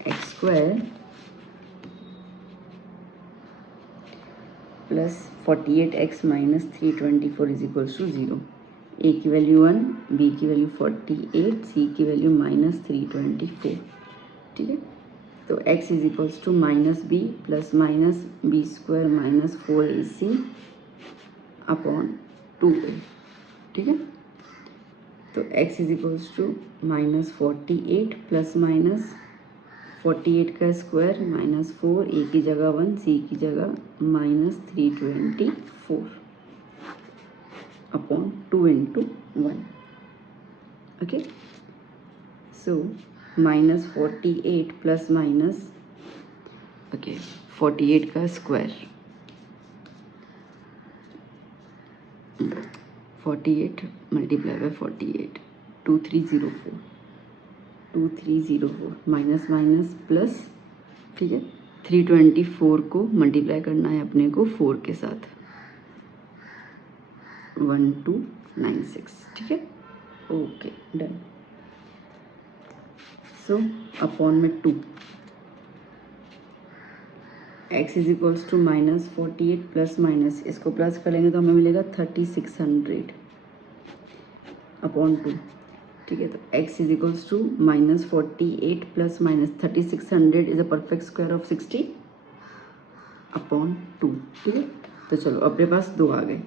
X square plus 48x minus 324 is equals to 0। ए की वैल्यू 1, बी की वैल्यू 48, सी की वैल्यू माइनस 324। ठीक है, तो x is equals to minus B plus minus b square minus 4ac upon 2a। ठीक है, तो x is equals to minus 48 plus minus 48 का स्क्वायर माइनस 4, ए की जगह 1, सी की जगह minus 324 upon 2 into 1। Okay, so minus 48 plus minus 48 का square 48 multiply by 48 2304 minus minus plus. ठीक है, 324 को मल्टीप्लाई करना है अपने को 4 के साथ 1296। ठीक है, ओके डन। सो अपॉन में 2 x is equals to minus 48 plus minus, इसको प्लस करेंगे तो हमें मिलेगा 3600 अपॉन 2। ठीक है, तो x is equals to minus 48 plus minus 3600 is a perfect square of 60 upon 2। ठीक है, तो चलो अपने पास 2 आ गए।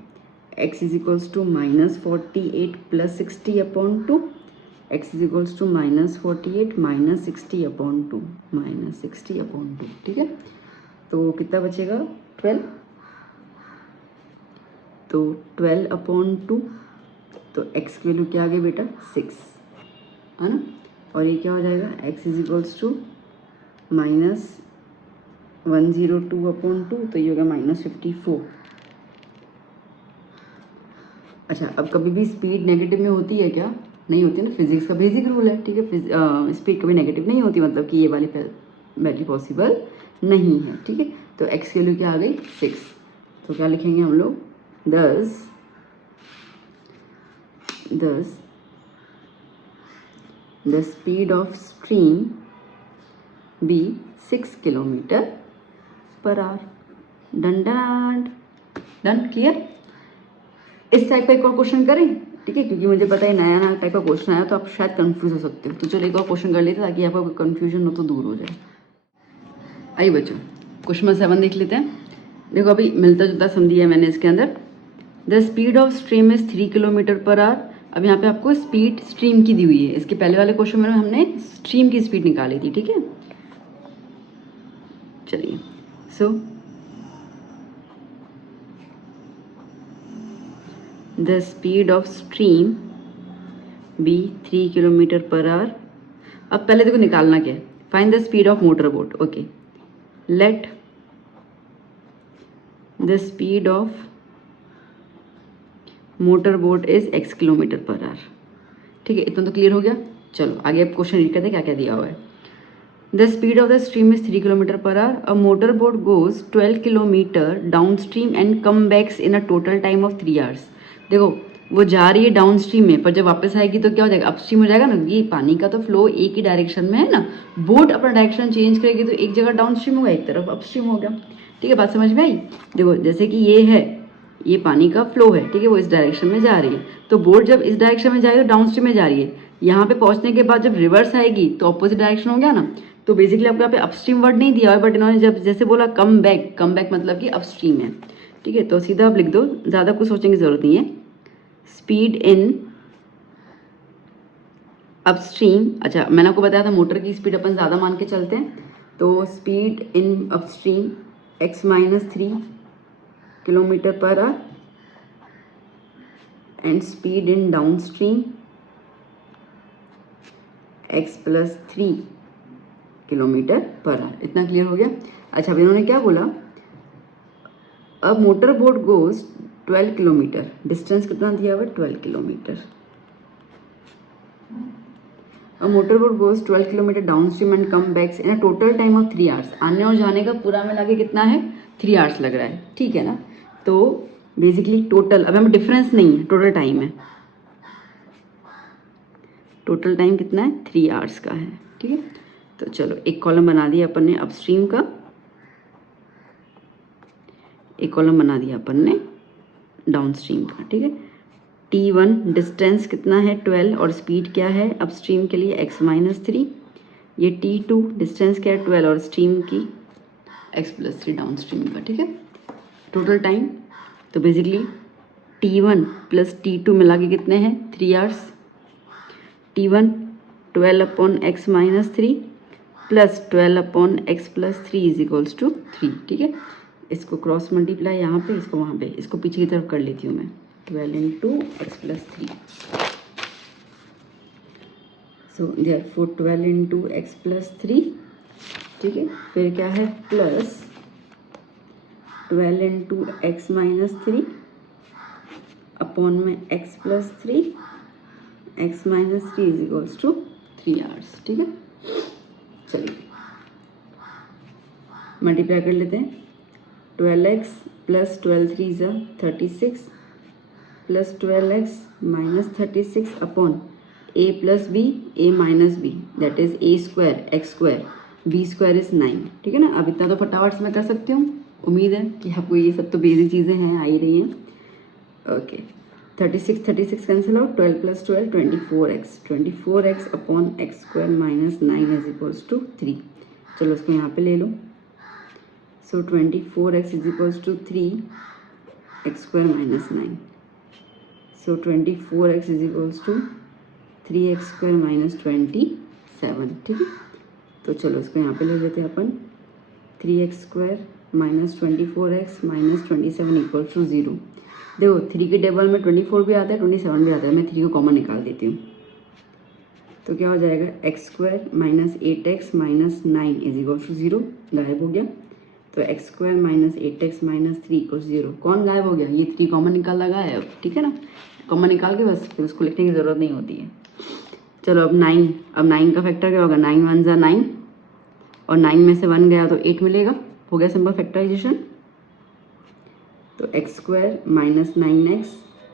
x is equals to minus 48 plus 60 upon 2, x is equals to minus 48 minus 60 upon 2, minus 60 upon 2। ठीक है, तो कितना बचेगा 12, तो 12 अपॉन 2, तो x की वैल्यू क्या आ गई बेटा 6, है ना। और ये क्या हो जाएगा x is equals to minus 102 upon 2, तो ये होगा माइनस 54। अच्छा, अब कभी भी स्पीड नेगेटिव में होती है क्या? नहीं होती ना, फिजिक्स का बेसिक रूल है। ठीक है, स्पीड कभी नेगेटिव नहीं होती, मतलब कि ये वाली वैल्यू पॉसिबल नहीं है। ठीक है, तो x की वैल्यू क्या आ गई 6, तो क्या लिखेंगे हम लोग 10 the speed of stream be 6 kilometer per hour. Done done done, clear. इस टाइप का एक और क्वेश्चन करें, ठीक है, क्योंकि मुझे पता है नया नया टाइप का क्वेश्चन आया तो आप शायद कंफ्यूज हो सकते हो। तो चलो एक और क्वेश्चन कर लेते हैं ताकि आपका कंफ्यूजन हो तो दूर हो जाए। आइए बच्चों, क्वेश्चन नंबर 7 देख लेते हैं। देखो अभी मिलता जुलता सम दिया है मैंने इसके अंदर। The speed of stream is 3 kilometer per hour. अब यहाँ पे आपको स्पीड स्ट्रीम की दी हुई है। इसके पहले वाले क्वेश्चन में हमने स्ट्रीम की स्पीड निकाली थी। ठीक है, चलिए। So the speed of stream be 3 kilometer per hour. अब पहले देखो निकालना क्या है, find the speed of motor boat. Okay, let the speed of motor boat is x kilometer per hour. ठीक है, इतना तो क्लियर हो गया। चलो आगे अब क्वेश्चन रीड करते हैं क्या क्या दिया हुआ है। The speed of the stream is 3 kilometer per hour. A motor boat goes 12 kilometer down stream and come backs in a total time of 3 hours. देखो वो जा रही है डाउन स्ट्रीम में, पर जब वापस आएगी तो क्या हो जाएगा, अपस्ट्रीम हो जाएगा ना। ये पानी का तो फ्लो एक ही डायरेक्शन में है ना, बोट अपना डायरेक्शन चेंज करेगी तो एक जगह डाउन स्ट्रीम होगा, एक तरफ अपस्ट्रीम हो गया। ठीक है, बात समझ में आई। देखो जैसे कि ये है, ये पानी का फ्लो है, ठीक है, वो इस डायरेक्शन में जा रही है, तो बोट जब इस डायरेक्शन में जा रही है तो डाउन स्ट्रीम में जा रही है। यहाँ पे पहुंचने के बाद जब रिवर्स आएगी तो ऑपोजिट डायरेक्शन हो गया ना। तो बेसिकली आपको यहाँ पे अपस्ट्रीम वर्ड नहीं दिया है, बट इन्होंने जब जैसे बोला कम बैक मतलब कि अपस्ट्रीम है। ठीक है, तो सीधा आप लिख दो, ज़्यादा कुछ सोचने की जरूरत नहीं है। Speed in upstream. अच्छा, मैंने आपको बताया था मोटर की स्पीड अपन ज़्यादा मान के चलते हैं, तो speed in upstream x minus 3 kilometer per hour and speed in downstream x plus 3 kilometer per hour. इतना क्लियर हो गया। अच्छा, अब इन्होंने क्या बोला, अब motor boat goes 12 kilometer, distance कितना दिया हुआ है 12 किलोमीटर। अब motor boat goes 12 kilometer down stream and come backs in a total time of 3 hours. आने और जाने का पूरा मिला के कितना है 3 आवर्स लग रहा है। ठीक है ना, तो बेसिकली टोटल, अब हमें डिफरेंस नहीं है, टोटल टाइम है। टोटल टाइम कितना है 3 आवर्स का है। ठीक है, तो चलो एक कॉलम बना दिया अपन ने अपस्ट्रीम का, एक कॉलम बना दिया अपन ने डाउनस्ट्रीम का। ठीक है, T1 डिस्टेंस कितना है 12 और स्पीड क्या है अपस्ट्रीम के लिए x-3। ये T2 डिस्टेंस क्या है 12 और स्ट्रीम की x+3 डाउनस्ट्रीम का। ठीक है, टोटल टाइम तो बेसिकली T1 प्लस T2 मिला के कितने हैं 3 hours. T1 12/x-3 plus 12/x+3 is equals to 3। ठीक है, इसको क्रॉस मल्टीप्लाई यहाँ पे, इसको वहाँ पे, इसको पीछे की तरफ कर लेती हूँ मैं, 12 × x+3। So therefore 12 × x+3। ठीक है, फिर क्या है प्लस 12 × x-3 अपॉन में x+3, x-3 is equals to 3 hours. ठीक है, चलिए मल्टीप्लाई कर लेते हैं। 12x प्लस 12 3 ज़ा 36 plus 12x minus 36 upon a plus b a minus b that is a² x² b² is 9। ठीक है ना, अब इतना तो फटाफट से मैं कर सकती हूँ, उम्मीद है कि आपको ये सब तो बेसिक चीज़ें हैं, आ ही रही हैं। Okay, 36 cancel out, 12 plus 12 24x upon x² minus 9 is equals to 3। चलो इसको यहाँ पे ले लो। So 24x is equals to 3x² minus 9। So 24x is equals to 3x² minus 27। ठीक है, तो चलो इसको यहाँ पे ले लेते हैं अपन। 3x² minus 24x minus 27 equals to 0। देखो 3 के टेबल में 24 भी आता है 27 भी आता है, मैं 3 को कॉमन निकाल देती हूँ। तो क्या हो जाएगा x² minus 8x minus 9 is equals to 0, गायब हो गया। तो x² minus 8x minus 3 equals 0, कौन गायब हो गया, ये 3 कॉमन निकाल लगा है। अब ठीक है ना, कॉमन निकाल के बस फिर उसको लिखने की ज़रूरत नहीं होती है। चलो अब 9 का फैक्टर क्या होगा, 9 1 ज़ा 9 और 9 में से 1 गया तो 8 मिलेगा, हो गया सिंपल फैक्टराइजेशन। तो x² minus 9x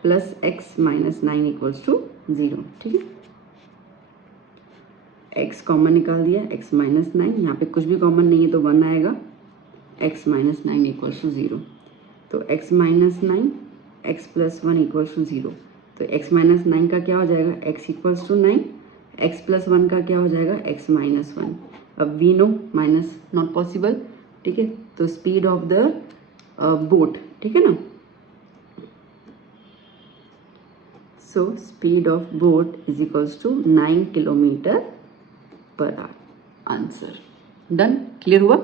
plus x minus 9 equals to 0। ठीक है, x कॉमन निकाल दिया, x माइनस 9, यहाँ पे कुछ भी कॉमन नहीं है तो 1 आएगा, x माइनस 9 इक्वल्स टू 0। तो x minus 9 x plus 1 equals to 0। तो x माइनस 9 का क्या हो जाएगा, x equals to 9, x plus 1 का क्या हो जाएगा, x माइनस 1। अब we know minus not possible. ठीक है, तो स्पीड ऑफ द बोट, ठीक है ना, so speed of boat is equals to 9 kilometre per hour. Answer done, clear हुआ।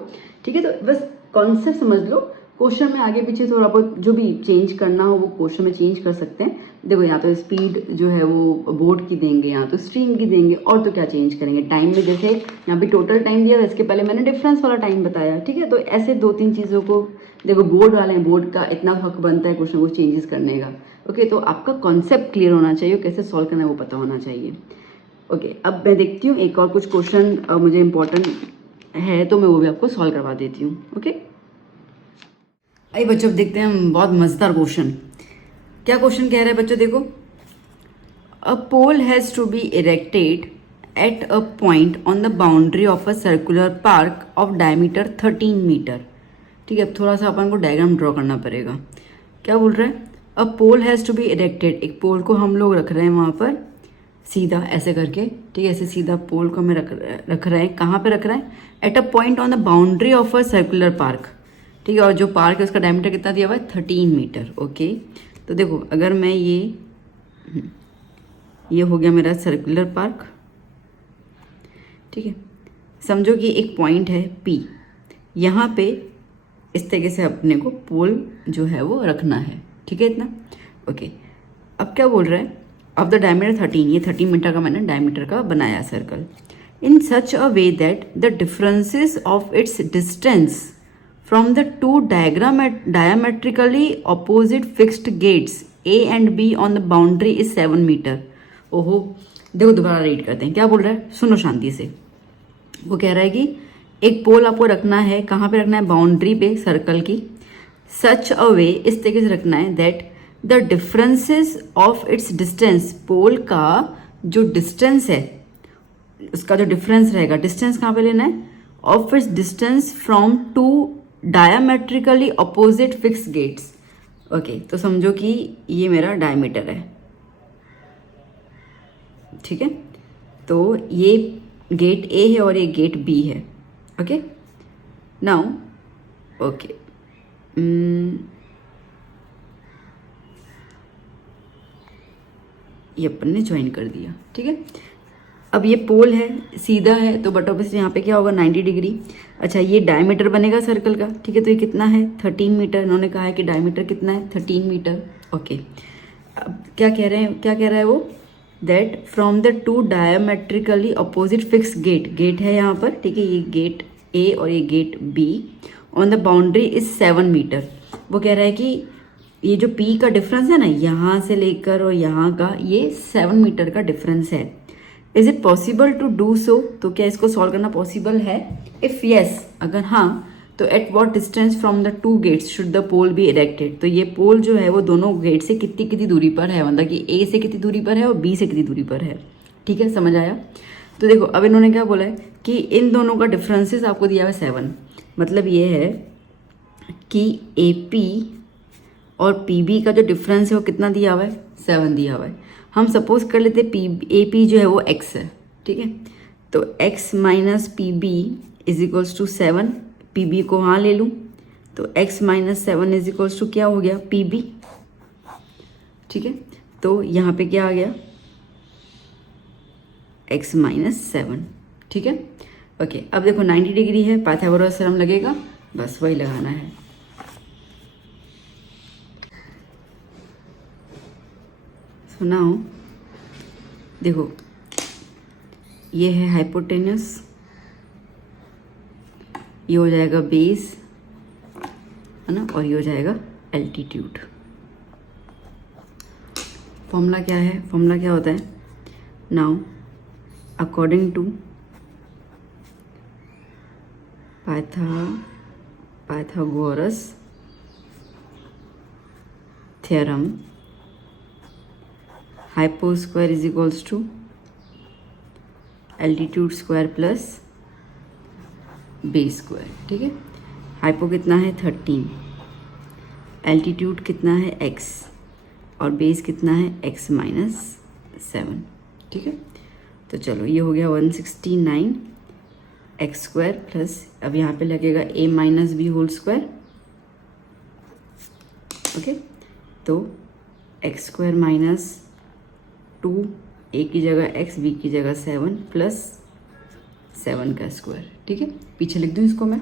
ठीक है, तो बस कॉन्सेप्ट समझ लो, क्वेश्चन में आगे पीछे थोड़ा बहुत जो भी चेंज करना हो वो क्वेश्चन में चेंज कर सकते हैं। देखो यहाँ तो स्पीड जो है वो बोट की देंगे, यहाँ तो स्ट्रीम की देंगे, और तो क्या चेंज करेंगे। टाइम में जैसे यहाँ पे टोटल टाइम दिया था, इसके पहले मैंने डिफरेंस वाला टाइम बताया। ठीक है, तो ऐसे 2-3 चीज़ों को देखो, बोर्ड वाले हैं, बोर्ड का इतना हक बनता है क्वेश्चन को चेंजेस करने का। ओके, तो आपका कॉन्सेप्ट क्लियर होना चाहिए, कैसे सॉल्व करना है वो पता होना चाहिए। ओके, अब मैं देखती हूँ एक और कुछ क्वेश्चन मुझे इंपॉर्टेंट है तो मैं वो भी आपको सॉल्व करवा देती हूँ। ओके, आइए बच्चों अब देखते हैं हम बहुत मज़ेदार क्वेश्चन। क्या क्वेश्चन कह रहा है बच्चों, देखो, a pole has to be erected at a point on the boundary of a circular park of diameter 13 metre. ठीक है, अब थोड़ा सा अपन को डायग्राम ड्रॉ करना पड़ेगा। क्या बोल रहा है, अ pole has to be erected, एक पोल को हम लोग रख रहे हैं वहाँ पर सीधा ऐसे करके। ठीक है, ऐसे सीधा पोल को हमें रख रहे हैं, कहाँ पे रख रहे हैं, eight a point on the boundary of a circular park. ठीक है, और जो पार्क है उसका डायमीटर कितना दिया हुआ है 13 मीटर। ओके, तो देखो अगर मैं ये हो गया मेरा सर्कुलर पार्क। ठीक है, समझो कि एक पॉइंट है P, यहाँ पे इस तरीके से अपने को पोल जो है वो रखना है। ठीक है, इतना ओके। अब क्या बोल रहा है, ऑफ द डायमीटर 13, ये 13 मीटर का मैंने डायमीटर का बनाया circle, in such a way that the differences of its distance from the two diametrically opposite fixed gates A and B on the boundary is 7 metre. ओहो, देखो दोबारा read करते हैं, क्या बोल रहा है, सुनो शांति से। वो कह रहा है कि एक पोल आपको रखना है, कहाँ पे रखना है, बाउंड्री पे सर्कल की, सच अ वे, इस तरीके से रखना है, that the differences of its distance, pole का जो डिस्टेंस है उसका जो डिफरेंस रहेगा, डिस्टेंस कहाँ पे लेना है, of its distance from two diametrically opposite fix gates. Okay, तो समझो कि ये मेरा डायमीटर है, ठीक है। तो ये गेट ए है और ये गेट बी है। ओके, नाउ ओके, ये अपन ने ज्वाइन कर दिया, ठीक है। अब ये पोल है, सीधा है, तो बट ऑब्वियसली यहाँ पे क्या होगा, 90 डिग्री। अच्छा, ये डायमीटर बनेगा सर्कल का, ठीक है। तो ये कितना है, 13 मीटर। इन्होंने कहा है कि डायमीटर कितना है, 13 मीटर। ओके, अब क्या कह रहे हैं, क्या कह रहा है वो, that from the two diametrically opposite fix gate, gate है यहाँ पर, ठीक है, ये गेट ए और ये gate B, on the boundary is 7 metre. वो कह रहा है कि ये जो पी का डिफरेंस है ना, यहाँ से लेकर और यहाँ का, ये 7 मीटर का डिफरेंस है। Is it possible to do so, तो क्या इसको सॉल्व करना पॉसिबल है। इफ़ यस, अगर हाँ, तो at what distance from the two gates should the pole be erected. तो ये पोल जो है वो दोनों गेट से कितनी कितनी दूरी पर है, मतलब कि ए से कितनी दूरी पर है और बी से कितनी दूरी पर है, ठीक है, समझ आया। तो देखो अब इन्होंने क्या बोला है कि इन दोनों का डिफरेंसेस आपको दिया हुआ है 7, मतलब ये है कि ए पी और पी बी का जो डिफरेंस है वो कितना दिया हुआ है, 7 दिया हुआ है। हम सपोज कर लेते पी ए पी जो है वो x है, ठीक है। तो x minus P B is equals to 7, P B को हाँ ले लूँ तो x minus 7 is equals to क्या हो गया, पी बी, ठीक है। तो यहाँ पे क्या आ गया, x माइनस 7, ठीक है। ओके, अब देखो 90 डिग्री है, पाइथागोरस थ्योरम लगेगा, बस वही लगाना है। सुनाओ, देखो ये है हाइपोटेनस, ये हो जाएगा बेस, है ना, और ये हो जाएगा एल्टीट्यूड। फॉर्मूला क्या है, फॉर्मूला क्या होता है, now according to Pythagoras theorem, hypo square is equals to altitude square plus base square, ठीक है। हाइपो कितना है 13, एल्टीट्यूड कितना है x और बेस कितना है x माइनस 7, ठीक है। तो चलो ये हो गया 169 एक्स स्क्वायर प्लस, अब यहाँ पे लगेगा a minus B whole square, okay. तो एक्स स्क्वायर माइनस 2, a की जगह x, b की जगह 7 प्लस 7 का स्क्वायर, ठीक है। पीछे लिख दूँ इसको मैं,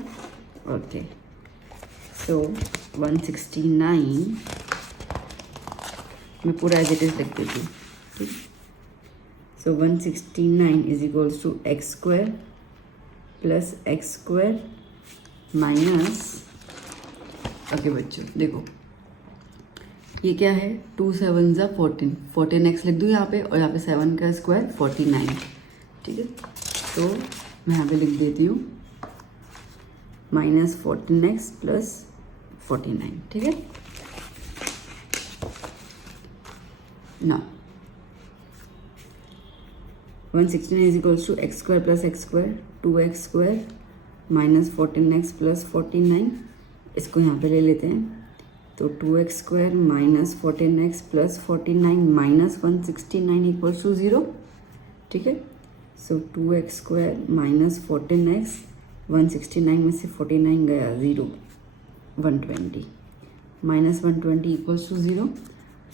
ओके। सो 169 मैं पूरा एज इट इज लिख देती हूँ, ठीक। So 169 is equals to X square plus X square minus, okay बच्चों देखो ये क्या है, 2 7 ज़ा 14, 14x लिख दूँ यहाँ पे, और यहाँ पे 7 का स्क्वायर 49, ठीक है। तो मैं यहाँ पे लिख देती हूँ माइनस 14x प्लस 49, ठीक है ना। 169 is equals to X square plus X square, 2x square minus 14x plus 49, इसको यहाँ पे ले लेते हैं। तो 2x square minus 14x plus 49 minus 169 equals to 0, ठीक है। सो 2x स्क्वायर माइनस 14x, 169 में से 49 गया 0, 120 माइनस 120 इक्वल्स टू 0,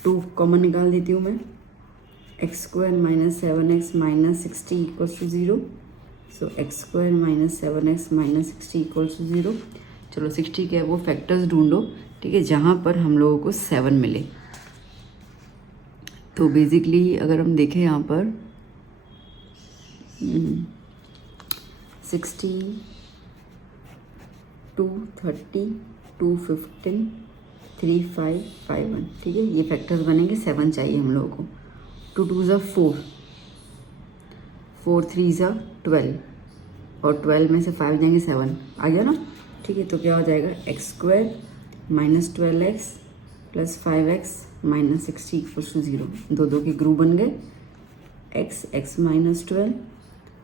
2 कॉमन निकाल देती हूँ मैं, X square minus 7x minus 60 equals to 0, so X square minus 7x minus 60 equals to 0। चलो 60 के वो फैक्टर्स ढूंढो, ठीक है, जहाँ पर हम लोगों को 7 मिले। तो बेसिकली अगर हम देखें यहाँ पर 60, 230, 215, 3551, ठीक है, ये फैक्टर्स बनेंगे। 7 चाहिए हम लोगों को। 2 2 ज़ा 4, 4 3 ज़ा 12, और 12 में से 5 जाएंगे 7, आ गया ना, ठीक है। तो क्या हो जाएगा, X square minus 12x plus 5x minus 60 equals to 0, 2 2 के ग्रुप बन गए, x x minus 12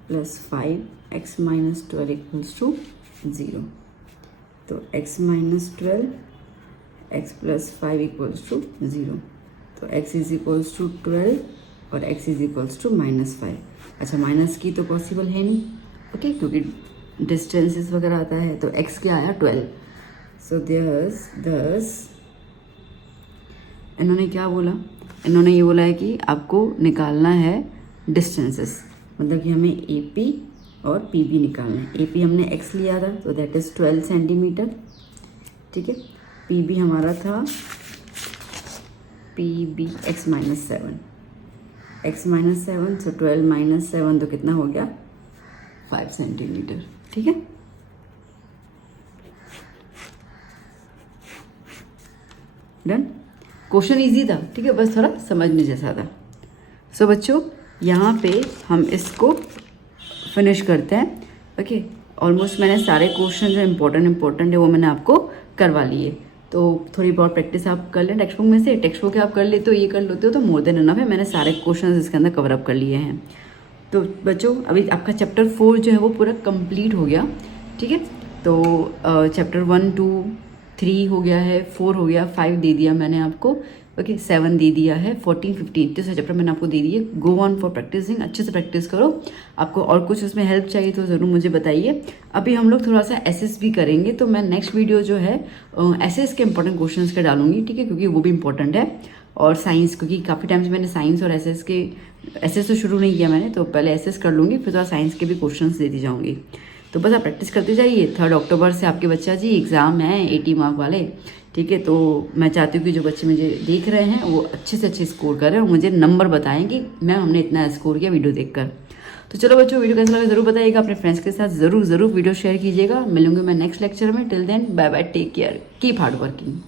plus 5x minus 12 equals to 0। तो x minus 12 x plus 5 equals to 0। तो x इज इक्वल्स टू 12 और x is equals to minus 5। अच्छा, minus की तो possible है नहीं, ओके, क्योंकि डिस्टेंसेस वगैरह आता है। तो x क्या आया 12। सो दस इन्होंने क्या बोला, इन्होंने ये बोला है कि आपको निकालना है डिस्टेंसेस, मतलब कि हमें AP और PB निकालना है। AP हमने x लिया था तो दैट इज़ 12 सेंटीमीटर, ठीक है। PB हमारा था PB x minus 7, x minus 7, सो 12 माइनस 7 तो कितना हो गया 5 सेंटीमीटर, ठीक है। डन। क्वेश्चन इजी था, ठीक है, बस थोड़ा समझने जैसा था। सो बच्चों यहाँ पे हम इसको फिनिश करते हैं, ओके। ऑलमोस्ट मैंने सारे क्वेश्चन जो इम्पोर्टेंट है वो मैंने आपको करवा लिए। तो थोड़ी बहुत प्रैक्टिस आप कर लें टेक्स्ट बुक में से, टेक्स्ट बुक आप कर लेते हो, ये कर लेते हो तो मोर देन इनफ है। मैंने सारे क्वेश्चन इसके अंदर कवर अप कर लिए हैं। तो बच्चों अभी आपका चैप्टर 4 जो है वो पूरा कंप्लीट हो गया, ठीक है। तो चैप्टर 1 2 3 हो गया है, 4 हो गया, 5 दे दिया मैंने आपको, ओके, 7 दे दिया है, 14 15 तो चैप्टर मैंने आपको दे दिए। गो ऑन फॉर प्रैक्टिसिंग, अच्छे से प्रैक्टिस करो। आपको और कुछ उसमें हेल्प चाहिए तो ज़रूर मुझे बताइए। अभी हम लोग थोड़ा सा एसएस भी करेंगे, तो मैं नेक्स्ट वीडियो जो है एसएस के इंपॉर्टेंट क्वेश्चंस के डालूंगी, ठीक है, क्योंकि वो भी इंपॉर्टेंट है। और साइंस, क्योंकि काफ़ी टाइम से मैंने साइंस और एसएस तो शुरू नहीं किया मैंने, तो पहले एसएस कर लूँगी, फिर थोड़ा साइंस के भी क्वेश्चन देती जाऊँगी। तो बस आप प्रैक्टिस करते जाइए। 3 अक्टूबर से आपके बच्चा जी एग्ज़ाम है 80 मार्क वाले, ठीक है। तो मैं चाहती हूँ कि जो बच्चे मुझे देख रहे हैं वो अच्छे से अच्छे स्कोर करें और मुझे नंबर बताएं कि मैम हमने इतना स्कोर किया वीडियो देखकर। तो चलो बच्चों, वीडियो कैसा लगा ज़रूर बताइएगा, अपने फ्रेंड्स के साथ ज़रूर वीडियो शेयर कीजिएगा। मिलूंगी मैं नेक्स्ट लेक्चर में। Till then bye bye, take care, keep hard working.